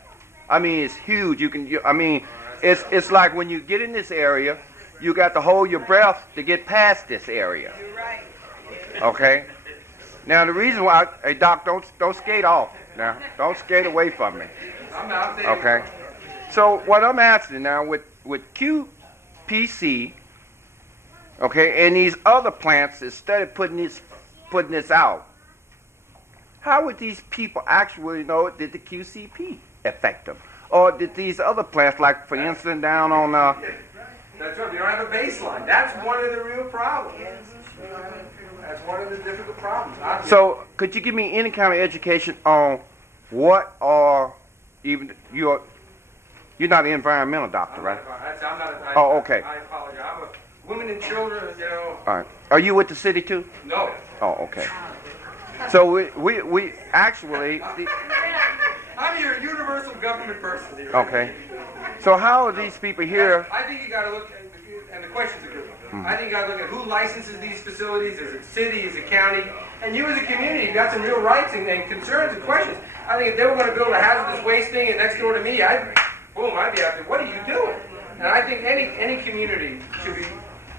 I mean, it's huge. It's like when you get in this area, you got to hold your breath to get past this area. You're right. Okay? Now, the reason why, hey, Doc, don't skate off. Now, don't skate away from me. Okay? So, what I'm asking now, with QPC, okay, and these other plants, instead of putting this out, how would these people actually know did the QCP affect them? Or did these other plants, like, for instance, down on... That's right. They don't have a baseline. That's one of the real problems. That's one of the difficult problems. So, could you give me any kind of education on what are even you're not an environmental doctor, right? I'm not. Oh, okay. I apologize. I'm a women and children. All right. Are you with the city too? No. Oh, okay. So we actually. I'm your universal government person here. Okay. So how are these people here? I think you got to look, and the question's a good one. I think you got to look at who licenses these facilities. Is it city? Is it county? And you as a community, you got some real rights and concerns and questions. I think if they were going to build a hazardous waste thing and next door to me, I'd be out there. What are you doing? And I think any community should be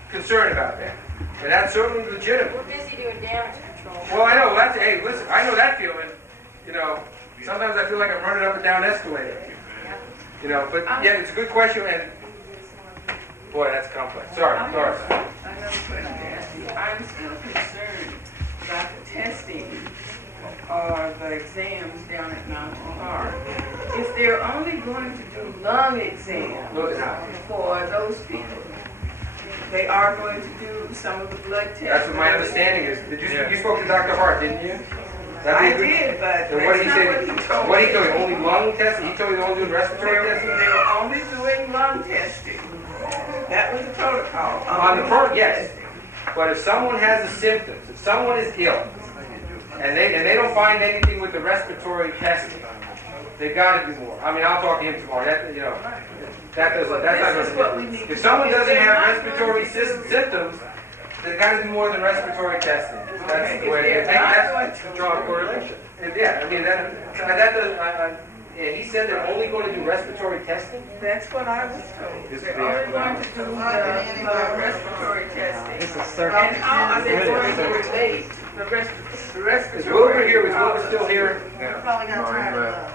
concerned about that. And that's certainly legitimate. We're busy doing damage control. Well, I know. Hey, listen, I know that feeling. Sometimes I feel like I'm running up and down escalators. But yeah, it's a good question, and boy, that's complex. Sorry. I have another question to ask you. I'm still concerned about the testing or the exams down at Mount Park. If they're only going to do lung exams for those people, they are going to do some of the blood tests. That's what my understanding is. You spoke to Dr. Hart, didn't you? I did, but and what did he say? What he told you? Only lung testing? He told you they're only doing respiratory testing? They were only doing lung testing. That was the protocol. On the protocol, yes. But if someone has the symptoms, if someone is ill, and they don't find anything with the respiratory testing, they've got to do more. I mean, I'll talk to him tomorrow. That's not going to. If someone doesn't have respiratory symptoms, they've got to do more than respiratory testing. That's the way. That's to draw a correlation. Yeah, I mean that does. He said they're only going to do respiratory testing. That's what I was told. They're only going to do the respiratory testing. And how are they going to relate the respiratory? Is Wilbur here? Is Wilbur still here? Probably got tired.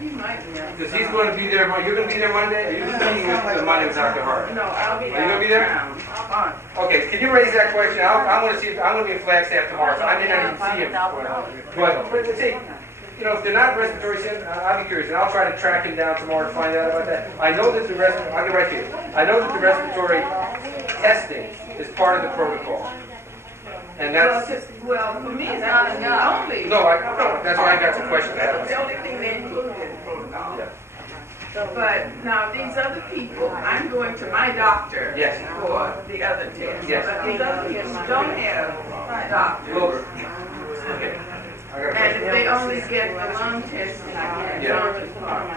He might be. Because he's going to be there. You're going to be there Monday? Or you're meeting with Monday with Dr. Hart? No, I'll be there. Are you going to be there? Okay, can you raise that question? I'm going to see. I'm going to be in Flagstaff tomorrow, so I may not even see him. But see, if they're not respiratory symptoms, I'll be curious, and I'll try to track him down tomorrow to find out about that. I know that I'll get right to you. I know that the respiratory testing is part of the protocol. And that's... Well, for me, it's not enough. No, that's why I got some questions. That's the only thing they included in the protocol. Yeah. But now these other people, I'm going to my doctor for the other test. Yes. But these other people don't have doctors. Okay. And if they only get the lung testing again,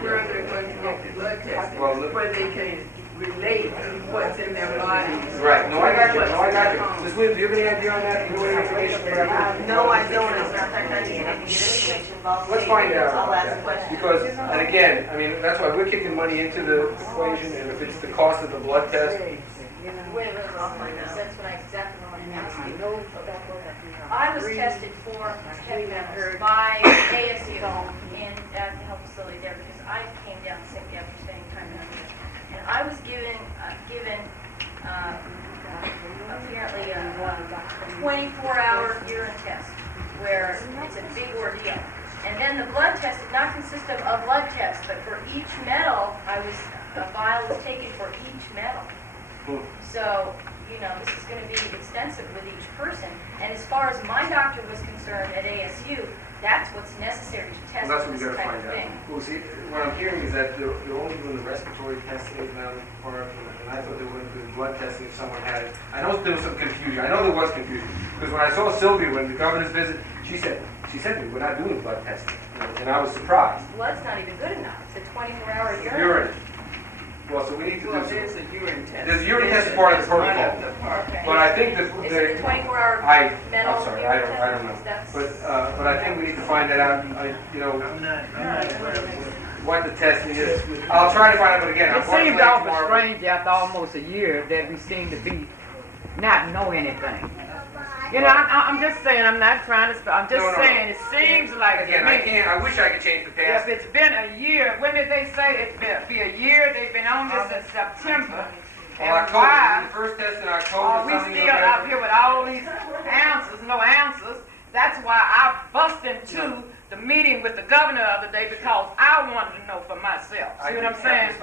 where they're going to get the blood testing, where they can relate what's in their bodies. Right. No, I got you. Ms. Williams, do you have any idea on that? Do you know any information about that? No, I don't. As a matter of fact, I didn't get information about Let's find out. I'll ask questions. Because, and again, I mean, that's why we're kicking money into the equation, and if it's the cost of the blood test. Wait a minute, that's what I exactly want to ask you. I was tested for heavy metals by ASU at the health facility there because I came down sick after spending time down there. And I was given apparently a 24-hour urine test where it's a big ordeal. And then the blood test did not consist of a blood test, but for each metal, a vial was taken for each metal. So, this is going to be extensive with each person. And as far as my doctor was concerned at ASU, that's what's necessary to test Well, that's what this we got to type find of thing. out. Well, see, what I'm hearing is that they're only doing the respiratory testing now, and I thought they were going to do blood testing if someone had it. I know there was some confusion. I know there was confusion because when I saw Sylvia when the governor's visit, she said to me, "We're not doing blood testing," and I was surprised. Blood's not even good enough. It's a 24-hour urine. Urine. Well, so we need to Well, do there's some. a urine test. There's a urine test is part of the That's one protocol. the part. But I think Is it a 24-hour I'm mental sorry, urine I don't know. test? But I think we need to find that out. You know, I'm not aware of what the testing is. I'll try to find out, but again, It I'm going to seems play awful tomorrow. strange after almost a year that we seem to be not know anything. You know, I'm just saying, I'm not trying to, I'm just No. saying, it seems like Again, to I me, can't. I wish I could change the past. if it's been a year, when did they say it's been be a year? They've been on this since September. Well, And October, why the first test in are October. we something still November. out here with all these answers, no answers? That's why I bust into the meeting with the governor the other day because I wanted to know for myself. See what I'm saying?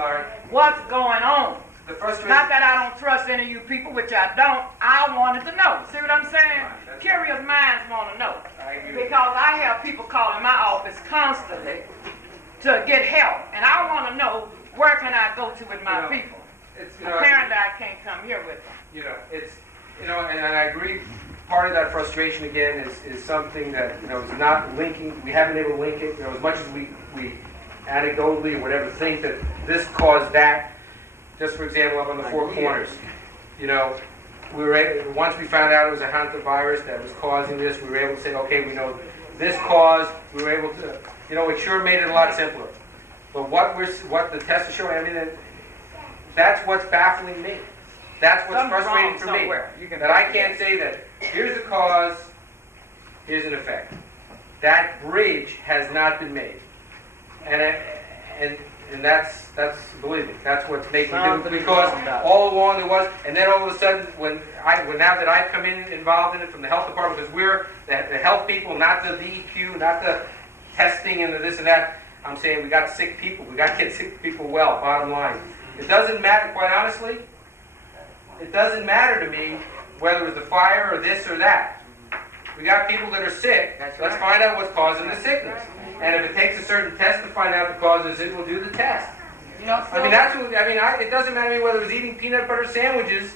What's going on? The frustration. Not that I don't trust any of you people, which I don't. I wanted to know. See what I'm saying? Curious minds want to know. Because I have people calling my office constantly to get help. And I want to know where can I go to with my people. It's, Apparently I can't come here with them. And I agree. Part of that frustration again is something that is not linking. We haven't been able to link it. As much as we anecdotally or whatever think that this caused that. Just for example, up on the Four Corners, we were able, once we found out it was a hantavirus that was causing this, we were able to say, okay, we know this cause. We were able to, it sure made it a lot simpler. But what the tests are showing, I mean, that's what's baffling me. That's what's Something's frustrating for wrong me. somewhere. You can That I can't say that here's the cause, here's an effect. That bridge has not been made, and that's believe me, that's what's making it difficult because all along there was, and then all of a sudden when now that I've come involved in it from the health department, because we're the health people, not the VEQ, not the testing and the this and that. I'm saying we got sick people. We got to get sick people well. Bottom line, it doesn't matter. Quite honestly, it doesn't matter to me whether it was the fire or this or that. We got people that are sick. Let's find out what's causing the sickness. And if it takes a certain test to find out the causes, it will do the test. I mean, that's what, it doesn't matter to me whether it was eating peanut butter sandwiches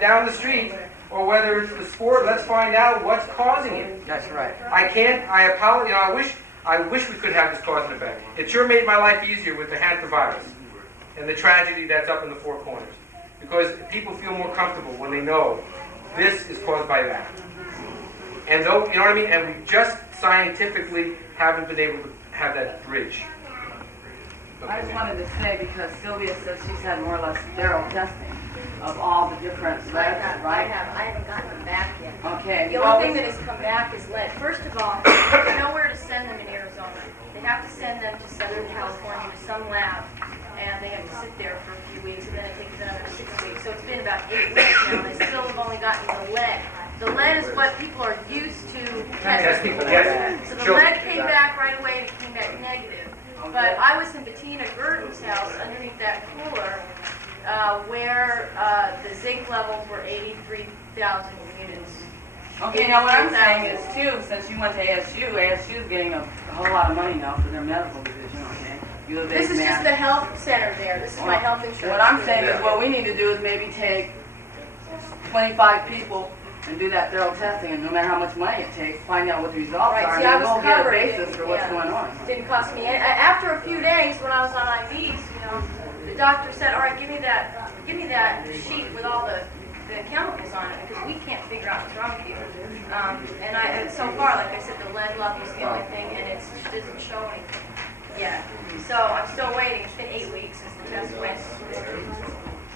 down the street or whether it's the sport. Let's find out what's causing it. That's right. I apologize. I wish we could have this cause and effect. It sure made my life easier with the hantavirus and the tragedy that's up in the Four Corners. Because people feel more comfortable when they know this is caused by that. And though, you know what I mean? And we just scientifically haven't been able to have that bridge. I just wanted to say, because Sylvia said she's had more or less thorough testing of all the different labs, right? I haven't gotten them back yet. Okay. The only thing that has come back is lead. First of all, there's nowhere to send them in Arizona. They have to send them to Southern California to some lab, and they have to sit there for a few weeks, and then it takes another 6 weeks. So it's been about 8 weeks now, and they still have only gotten the lead. The lead is what people are used to testing for. So the lead came back right away, and it came back negative. But I was in Bettina Gurdon's house underneath that cooler where the zinc levels were 83,000 units. Okay, now what I'm saying is, too, since you went to ASU is getting a whole lot of money now for their medical division, okay? This is just the health center there. This is my health insurance. What I'm saying is what we need to do is maybe take 25 people and do that thorough testing, and no matter how much money it takes, find out what the results are, See, I and was we'll get a covered. basis for what's going on. Didn't cost me any. After a few days, when I was on IVs, the doctor said, "All right, give me that sheet with all the chemicals on it because we can't figure out what's wrong with you." And so far, like I said, the lead level is the only thing, and it doesn't show anything yet. So I'm still waiting. It's been 8 weeks since the test went.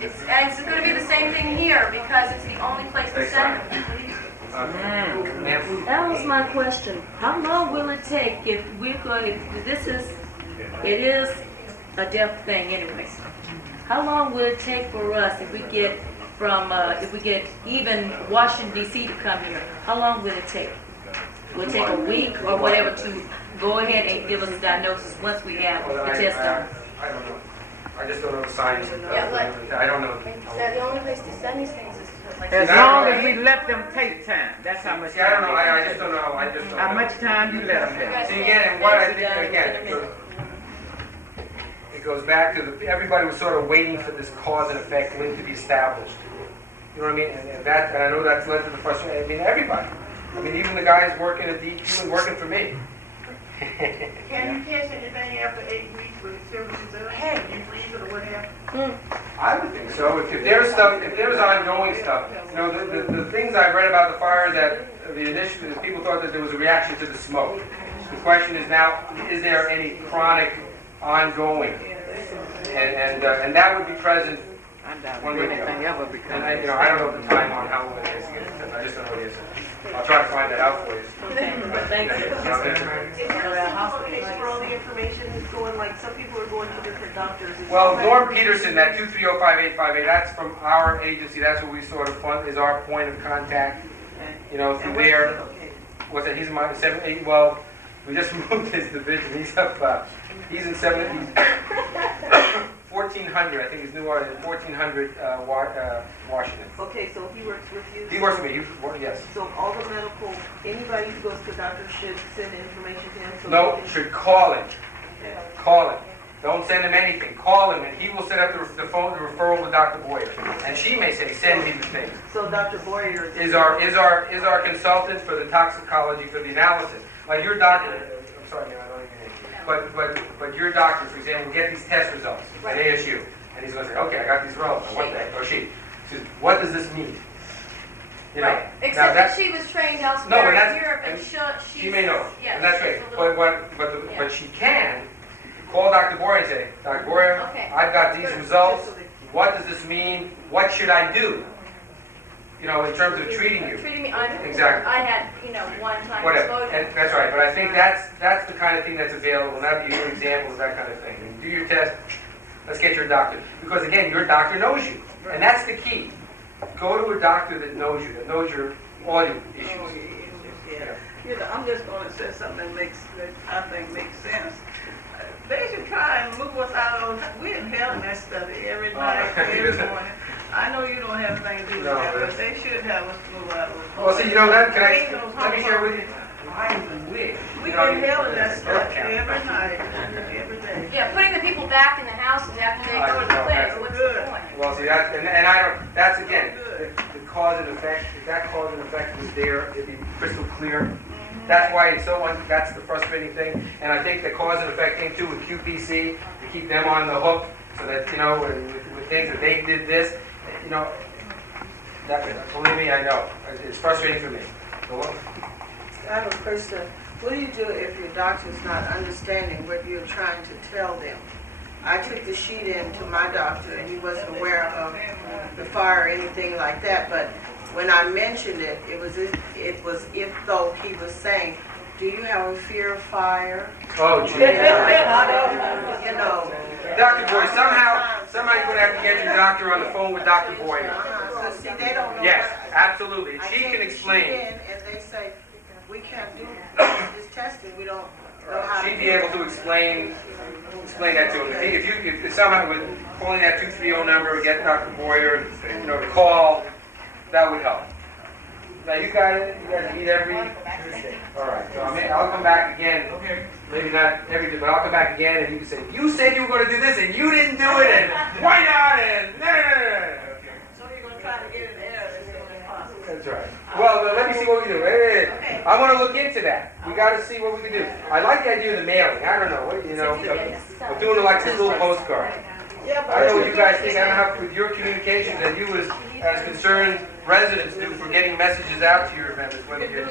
And it's going to be the same thing here because it's the only place to send them. That was my question. How long will it take if we're going? It is a death thing, anyways. How long will it take for us if we get even Washington D.C. to come here? How long will it take? Will it take a week or whatever to go ahead and give us a diagnosis once we have the test done? I don't know. I just don't know the science. I don't know. The only place to send these things is like As long as we let them take time. That's how much time. I don't know. I just don't know. How much time you let them have. See, again, and what I think, again, it goes back to everybody was sort of waiting for this cause and effect link to be established. You know what I mean? And I know that's led to the frustration. I mean, everybody. I mean, even the guys working at DQ and working for me. Can you test anything after 8 weeks with services up? You freeze it or whatever? I would think so. If there's stuff, if there's ongoing stuff, you know, the things I've read about the fire that the initially the people thought that there was a reaction to the smoke. The question is now, is there any chronic, ongoing, and that would be present. One would know. And I don't know the time on how long it is. I just don't know the answer. I'll try to find that out for you. Thank you. Is there a location where all the information is going? Like some people are going to different doctors. Well, Norm Peterson, that 230-5858, that's from our agency. That's what we sort of fund, is our point of contact. You know, through there. What's that? He's in my 7-8. Well, we just moved his division. He's up. He's in 1400. I think his new order is 1400 Washington. Okay, so he works with you. He works with me. Yes. So all the medical, anybody who goes to the doctor should send information to him. So no, should call him. Okay. Call him. Don't send him anything. Call him, and he will set up the phone, the referral with Dr. Boyer. And she may say, "Send me the things." So Dr. Boyer is our consultant for the toxicology for the analysis. Like your doctor. I'm sorry, man, I don't even. But your doctor, for example, will get these test results at ASU, and he's going to say, "Okay, I got these results. I want that." Or she says, "What does this mean?" You know, except that she was trained elsewhere in Europe, and she may know. Yes, and that's right. But she can call Dr. Boyer and say, "Dr. Boyer, I've got these results. What does this mean? What should I do? You know, in terms of treating you." Treating me, exactly. I had, one-time exposure. And that's right. But I think that's the kind of thing that's available. And that would be a good example of that kind of thing. You do your test. Let's get your doctor. Because again, your doctor knows you, and that's the key. Go to a doctor that knows you, that knows all your issues. Yeah. I'm just going to say something that I think makes sense. They should try and move us out of. We're in hell in that study every night, every morning. I know you don't have anything to do with that, but they should have us move out of it. Well, see, let me share with you. We in hell in that study every night, every day. Yeah, putting the people back in the houses after they go to the clinic. What's the point? Well, see, that's again, the cause and effect. If that cause and effect was there, it'd be crystal clear. That's why it's that's the frustrating thing. And I think the cause and effect thing too with QPC, to keep them on the hook, so that, with things that they did this, believe me, I know. It's frustrating for me. I have a question. What do you do if your doctor's not understanding what you're trying to tell them? I took the sheet in to my doctor, and he wasn't aware of the fire or anything like that, but when I mentioned it, it was if though he was saying, "Do you have a fear of fire?" Oh, gee. Dr. Boyer, somehow you're going to have to get your doctor on the phone with Dr. Boyer. See, they don't know. Yes, absolutely. She can explain. And they say, "We can't do this testing. We don't know how to." She'd be able to explain that to him. If somehow with calling that 230 number, get Dr. Boyer, to call. That would help. Now you guys meet every Tuesday. All right. So I'll come back again. Okay. Maybe not every day, but I'll come back again, and you can say, "You said you were going to do this, and you didn't do it, and why not?" And no. So you're going to try to get it there as soon as possible. That's right. Well, let me see what we do. Hey. I want to look into that. We got to see what we can do. I like the idea of the mailing. I don't know. I'm doing it like this little postcard. I know what you guys think. I don't know with your communications that you as concerned residents do for getting messages out to your members. Whether you're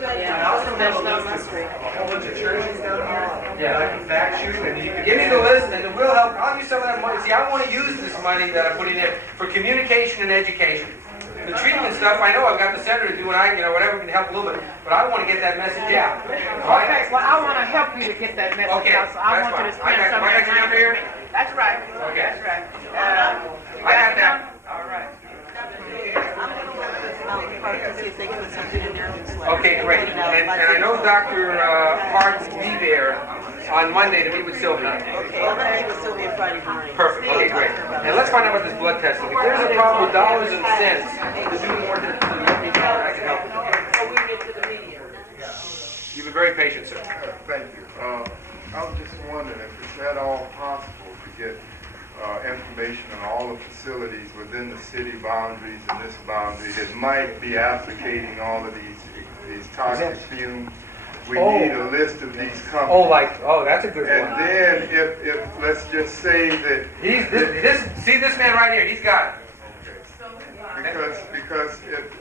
fax you, and you can give me the list, and it will help. I'll use some of that money. See, I want to use this money that I'm putting in for communication and education. The treatment stuff, I know I've got the center to do, and whatever can help a little bit, but I want to get that message out. Okay, well, I want to help you to get that message out, so I want you to spend some of your time here. That's right. Okay. That's right. I got that. All right. Okay, great. And I know Dr. Hart will be there on Monday to meet with Sylvia. Okay, I'm going to meet with Sylvia Friday morning. Perfect. Okay, great. And let's find out about this blood testing. If there's a problem with dollars and cents to do more to let me know, I can help you. So we get to the media. You've been very patient, sir. Thank you. I was just wondering if it's at all possible to get information on all the facilities within the city boundaries and this boundary that might be applicating all of these toxic fumes. We need a list of these companies. Oh, that's a good And one. then if let's just say that See this man right here, he's got it. because if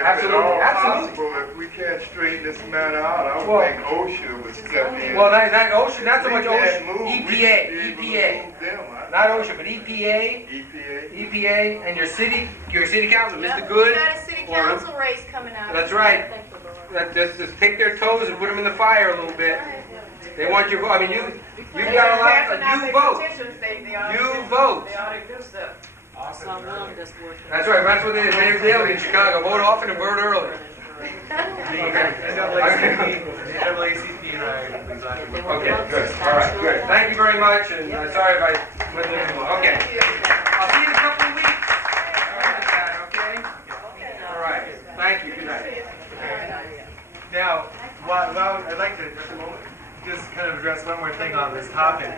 Absolutely, at all absolutely. possible, if we can't straighten this matter out, I would Well- think OSHA would step in. Well, not OSHA, not so We much can't OSHA, move, we EPA, should be able to EPA. move them, Not OSHA, but EPA, EPA. and your city council, Mr. We Good. got a city or- council race coming up. That's right. Thank you, Lord. Just take their toes and put them in the fire a little bit. They want your vote. I mean, you They got a are lot. passing out You their vote. petitions, they ought to You do- vote. They ought to do stuff. Someone that's working. That's right. That's what they do in Chicago. Vote often and vote early. NAACP and I reside with. Okay, good. All right, good. Thank you very much, and sorry if I went a little too long. Okay. I'll see you in a couple of weeks. Okay? All right. Thank you. Good night. Now, I'd like to, just a moment, just kind of address one more thing on this topic.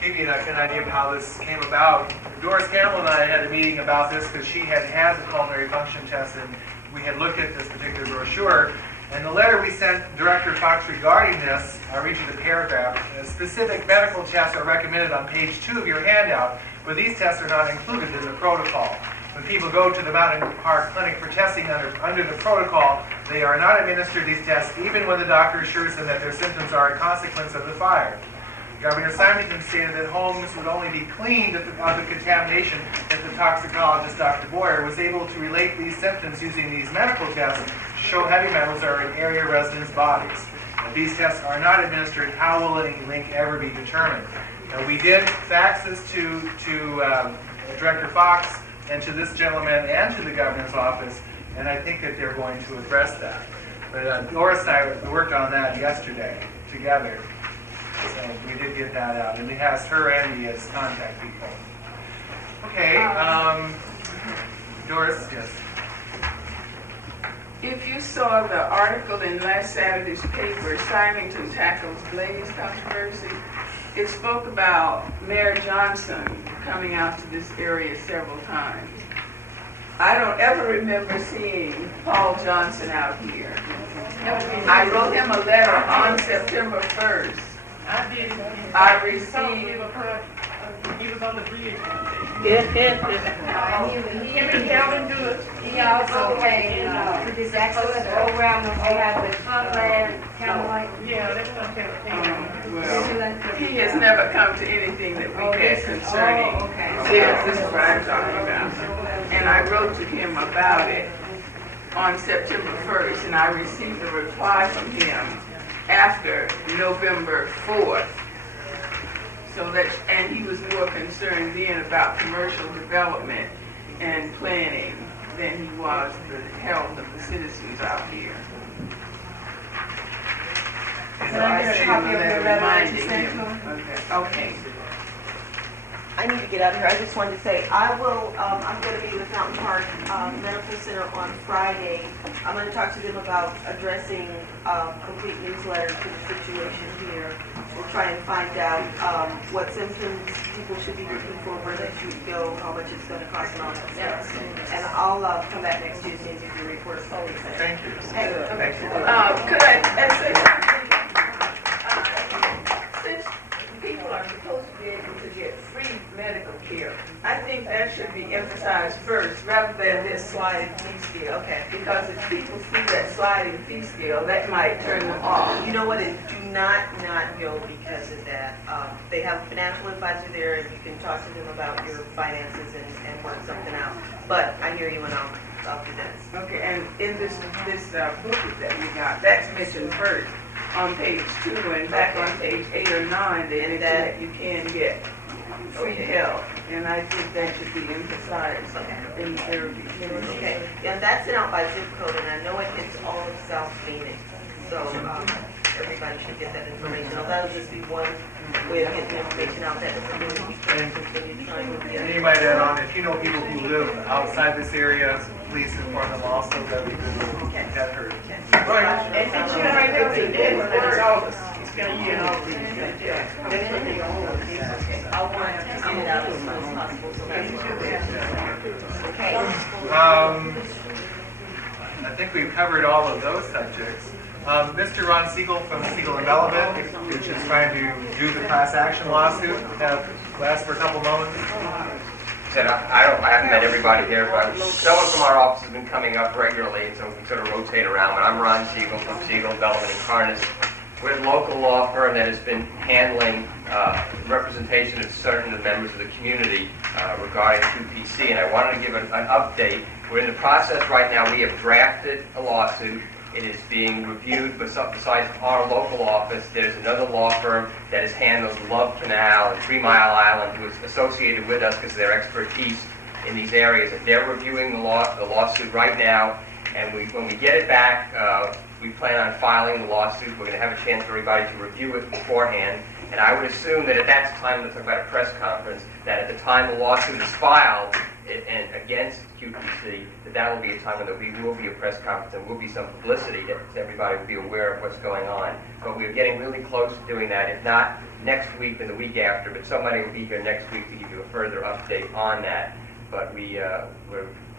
Give you an idea of how this came about. Doris Campbell and I had a meeting about this because she had the pulmonary function test, and we had looked at this particular brochure. And the letter we sent Director Fox regarding this, I'll read you the paragraph. Specific medical tests are recommended on page 2 of your handout, but these tests are not included in the protocol. When people go to the Mountain Park Clinic for testing under the protocol, they are not administered these tests even when the doctor assures them that their symptoms are a consequence of the fire. Governor Simonton stated that homes would only be cleaned of the contamination if the toxicologist, Dr. Boyer, was able to relate these symptoms using these medical tests to show heavy metals are in area residents' bodies. If these tests are not administered, how will any link ever be determined? Now, we did fax this to Director Fox and to this gentleman and to the governor's office, and I think that they're going to address that. But Doris and I worked on that yesterday together. So we did get that out, and it has her and me as contact people. Okay, Doris, yes. If you saw the article in last Saturday's paper, Symington Tackles Blaze Controversy, it spoke about Mayor Johnson coming out to this area several times. I don't ever remember seeing Paul Johnson out here. I wrote him a letter on September 1st. I received. He was on the bridge. He also came with his access program when we had the Funland, kind of like. Yeah, that's what I'm saying. Well, he has never come to anything that we had concerning this is what I'm talking about. And I wrote to him about it on September 1st, and I received a reply from him after November 4th. So that, and he was more concerned then about commercial development and planning than he was the health of the citizens out here. Can I get a copy of your letter that you sent to him? Okay. I need to get out of here. I just wanted to say I'm going to be with Mountain Park Medical Center on Friday. I'm going to talk to them about addressing complete newsletter to the situation here. We'll try and find out what symptoms people should be looking for, where they should go, how much it's going to cost, and all that stuff. And I'll come back next Tuesday and give you a report. Thank you. Thank you. Could I say something? Since people are supposed to be able to get free medical care, I think that should be emphasized first rather than this sliding fee scale. Okay. Because if people see that sliding fee scale, that might turn them off. You know what? And do not go because of that. They have a financial advisor there, and you can talk to them about your finances and work something out. But I hear you, and I'll do that. Okay, and in this booklet that we got, that's mentioned first on page 2, and back on page 8 or 9, they mention that you can get free help, and I think that should be emphasized in therapy. Okay, yeah, that's sent out by zip code, and I know it hits all of South Phoenix, so everybody should get that information. That'll just be one way of getting the information out that we're doing. And you might add on, if you know people who live outside this area, please inform them also. That we could get her. Right. And did you right there with the dead one that is August? It's going to be in August. That's what they all I want to get it out as soon as possible. So okay. I think we've covered all of those subjects. Mr. Ron Siegel from Siegel Development, which is trying to do the class action lawsuit, lasts for a couple moments. Said I haven't met everybody here, but someone from our office has been coming up regularly, so we can sort of rotate around. But I'm Ron Siegel from Siegel Development in Karnes. We're a local law firm that has been handling representation of certain members of the community regarding QPC, and I wanted to give an update. We're in the process right now. We have drafted a lawsuit. It is being reviewed, but besides our local office, there's another law firm that has handled Love Canal and 3 Mile Island, who is associated with us because of their expertise in these areas. And they're reviewing the lawsuit right now, and when we get it back, we plan on filing the lawsuit. We're going to have a chance for everybody to review it beforehand, and I would assume that at that time, we'll talk about a press conference, that at the time the lawsuit is filed and against QPC, that will be a time when there will be a press conference and will be some publicity that everybody will be aware of what's going on. But we're getting really close to doing that, if not next week, then the week after, but somebody will be here next week to give you a further update on that. But we've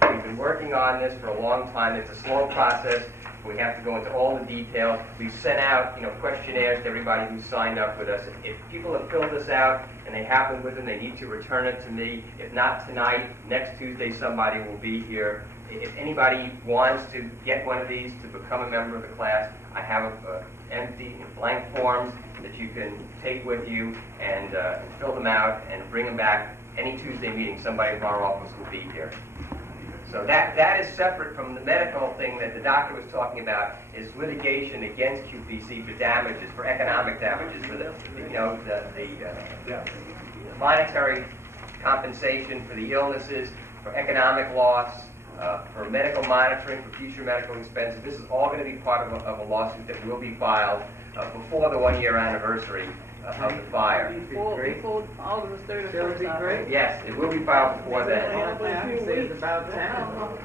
been working on this for a long time. It's a slow process. We have to go into all the details. We've sent out, questionnaires to everybody who's signed up with us. If people have filled this out and they have them with them, they need to return it to me. If not tonight, next Tuesday, somebody will be here. If anybody wants to get one of these to become a member of the class, I have empty blank forms that you can take with you and fill them out and bring them back. Any Tuesday meeting, somebody from our office will be here. So that is separate from the medical thing that the doctor was talking about, is litigation against QPC for damages, for economic damages, for the monetary compensation for the illnesses, for economic loss, for medical monitoring, for future medical expenses. This is all going to be part of a lawsuit that will be filed before the 1-year anniversary of the fire. Before August 31st. Yes, it will be filed before then. It's about time.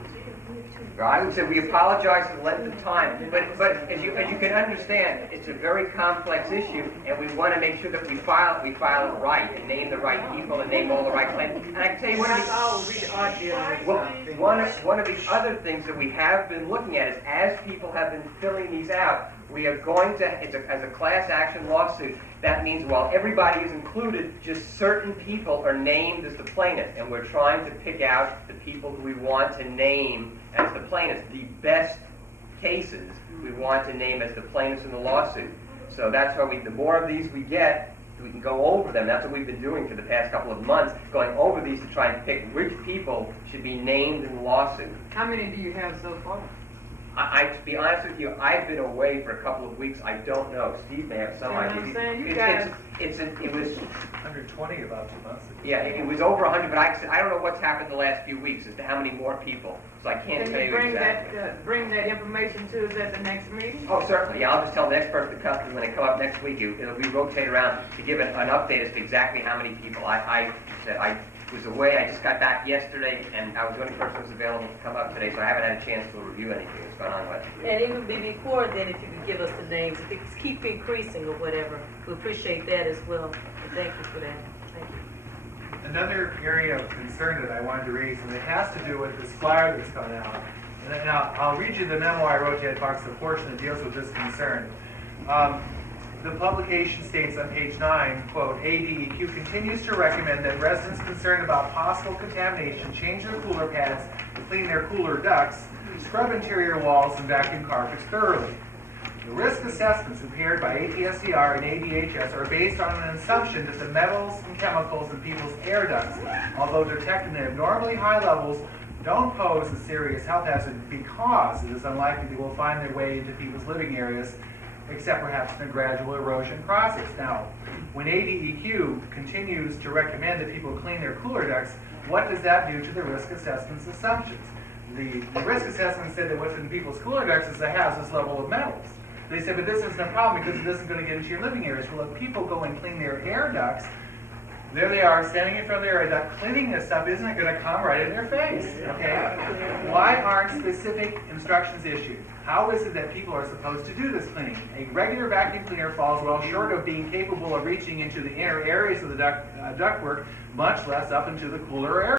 I would say we apologize for the length of time, but as you can understand, it's a very complex issue, and we want to make sure that we file it right and name the right people and name all the right claims. And I can tell you one of the other things that we have been looking at is, as people have been filling these out, we are going to, as a class action lawsuit, that means while everybody is included, just certain people are named as the plaintiff, and we're trying to pick out the people who we want to name as the plaintiffs. The best cases we want to name as the plaintiffs in the lawsuit. So that's why the more of these we get, we can go over them. That's what we've been doing for the past couple of months, going over these to try and pick which people should be named in the lawsuit. How many do you have so far? To be honest with you, I've been away for a couple of weeks. I don't know. Steve may have some idea. It was 120 about 2 months ago. Yeah, it was over 100, but I don't know what's happened the last few weeks as to how many more people. So I can't tell you exactly. Bring that information to us at the next meeting? Oh, certainly. Yeah, I'll just tell the next person to come when they come up next week. It'll be rotate around to give an update as to exactly how many people. I was away. I just got back yesterday, and I was the only person who was available to come up today, so I haven't had a chance to review anything that's gone on with it. And even before then, if you could give us the names, if it keep increasing or whatever, we appreciate that as well. And thank you for that. Thank you. Another area of concern that I wanted to raise, and it has to do with this flyer that's gone out. And I'll read you the memo I wrote to Ed Fox, the portion that deals with this concern. The publication states on page 9, quote, ADEQ continues to recommend that residents concerned about possible contamination change their cooler pads, clean their cooler ducts, scrub interior walls, and vacuum carpets thoroughly. The risk assessments prepared by ATSCR and ADHS are based on an assumption that the metals and chemicals in people's air ducts, although detected at abnormally high levels, don't pose a serious health hazard because it is unlikely they will find their way into people's living areas, except perhaps in a gradual erosion process. Now, when ADEQ continues to recommend that people clean their cooler ducts, what does that do to the risk assessment's assumptions? The risk assessment said that what's in people's cooler ducts is a hazardous level of metals. They said, but this isn't a problem because it isn't going to get into your living areas. Well, if people go and clean their air ducts, there they are standing in front of their air duct, cleaning this stuff isn't going to come right in their face. Okay? Why aren't specific instructions issued? How is it that people are supposed to do this cleaning? A regular vacuum cleaner falls well short of being capable of reaching into the inner areas of the ductwork, much less up into the cooler air.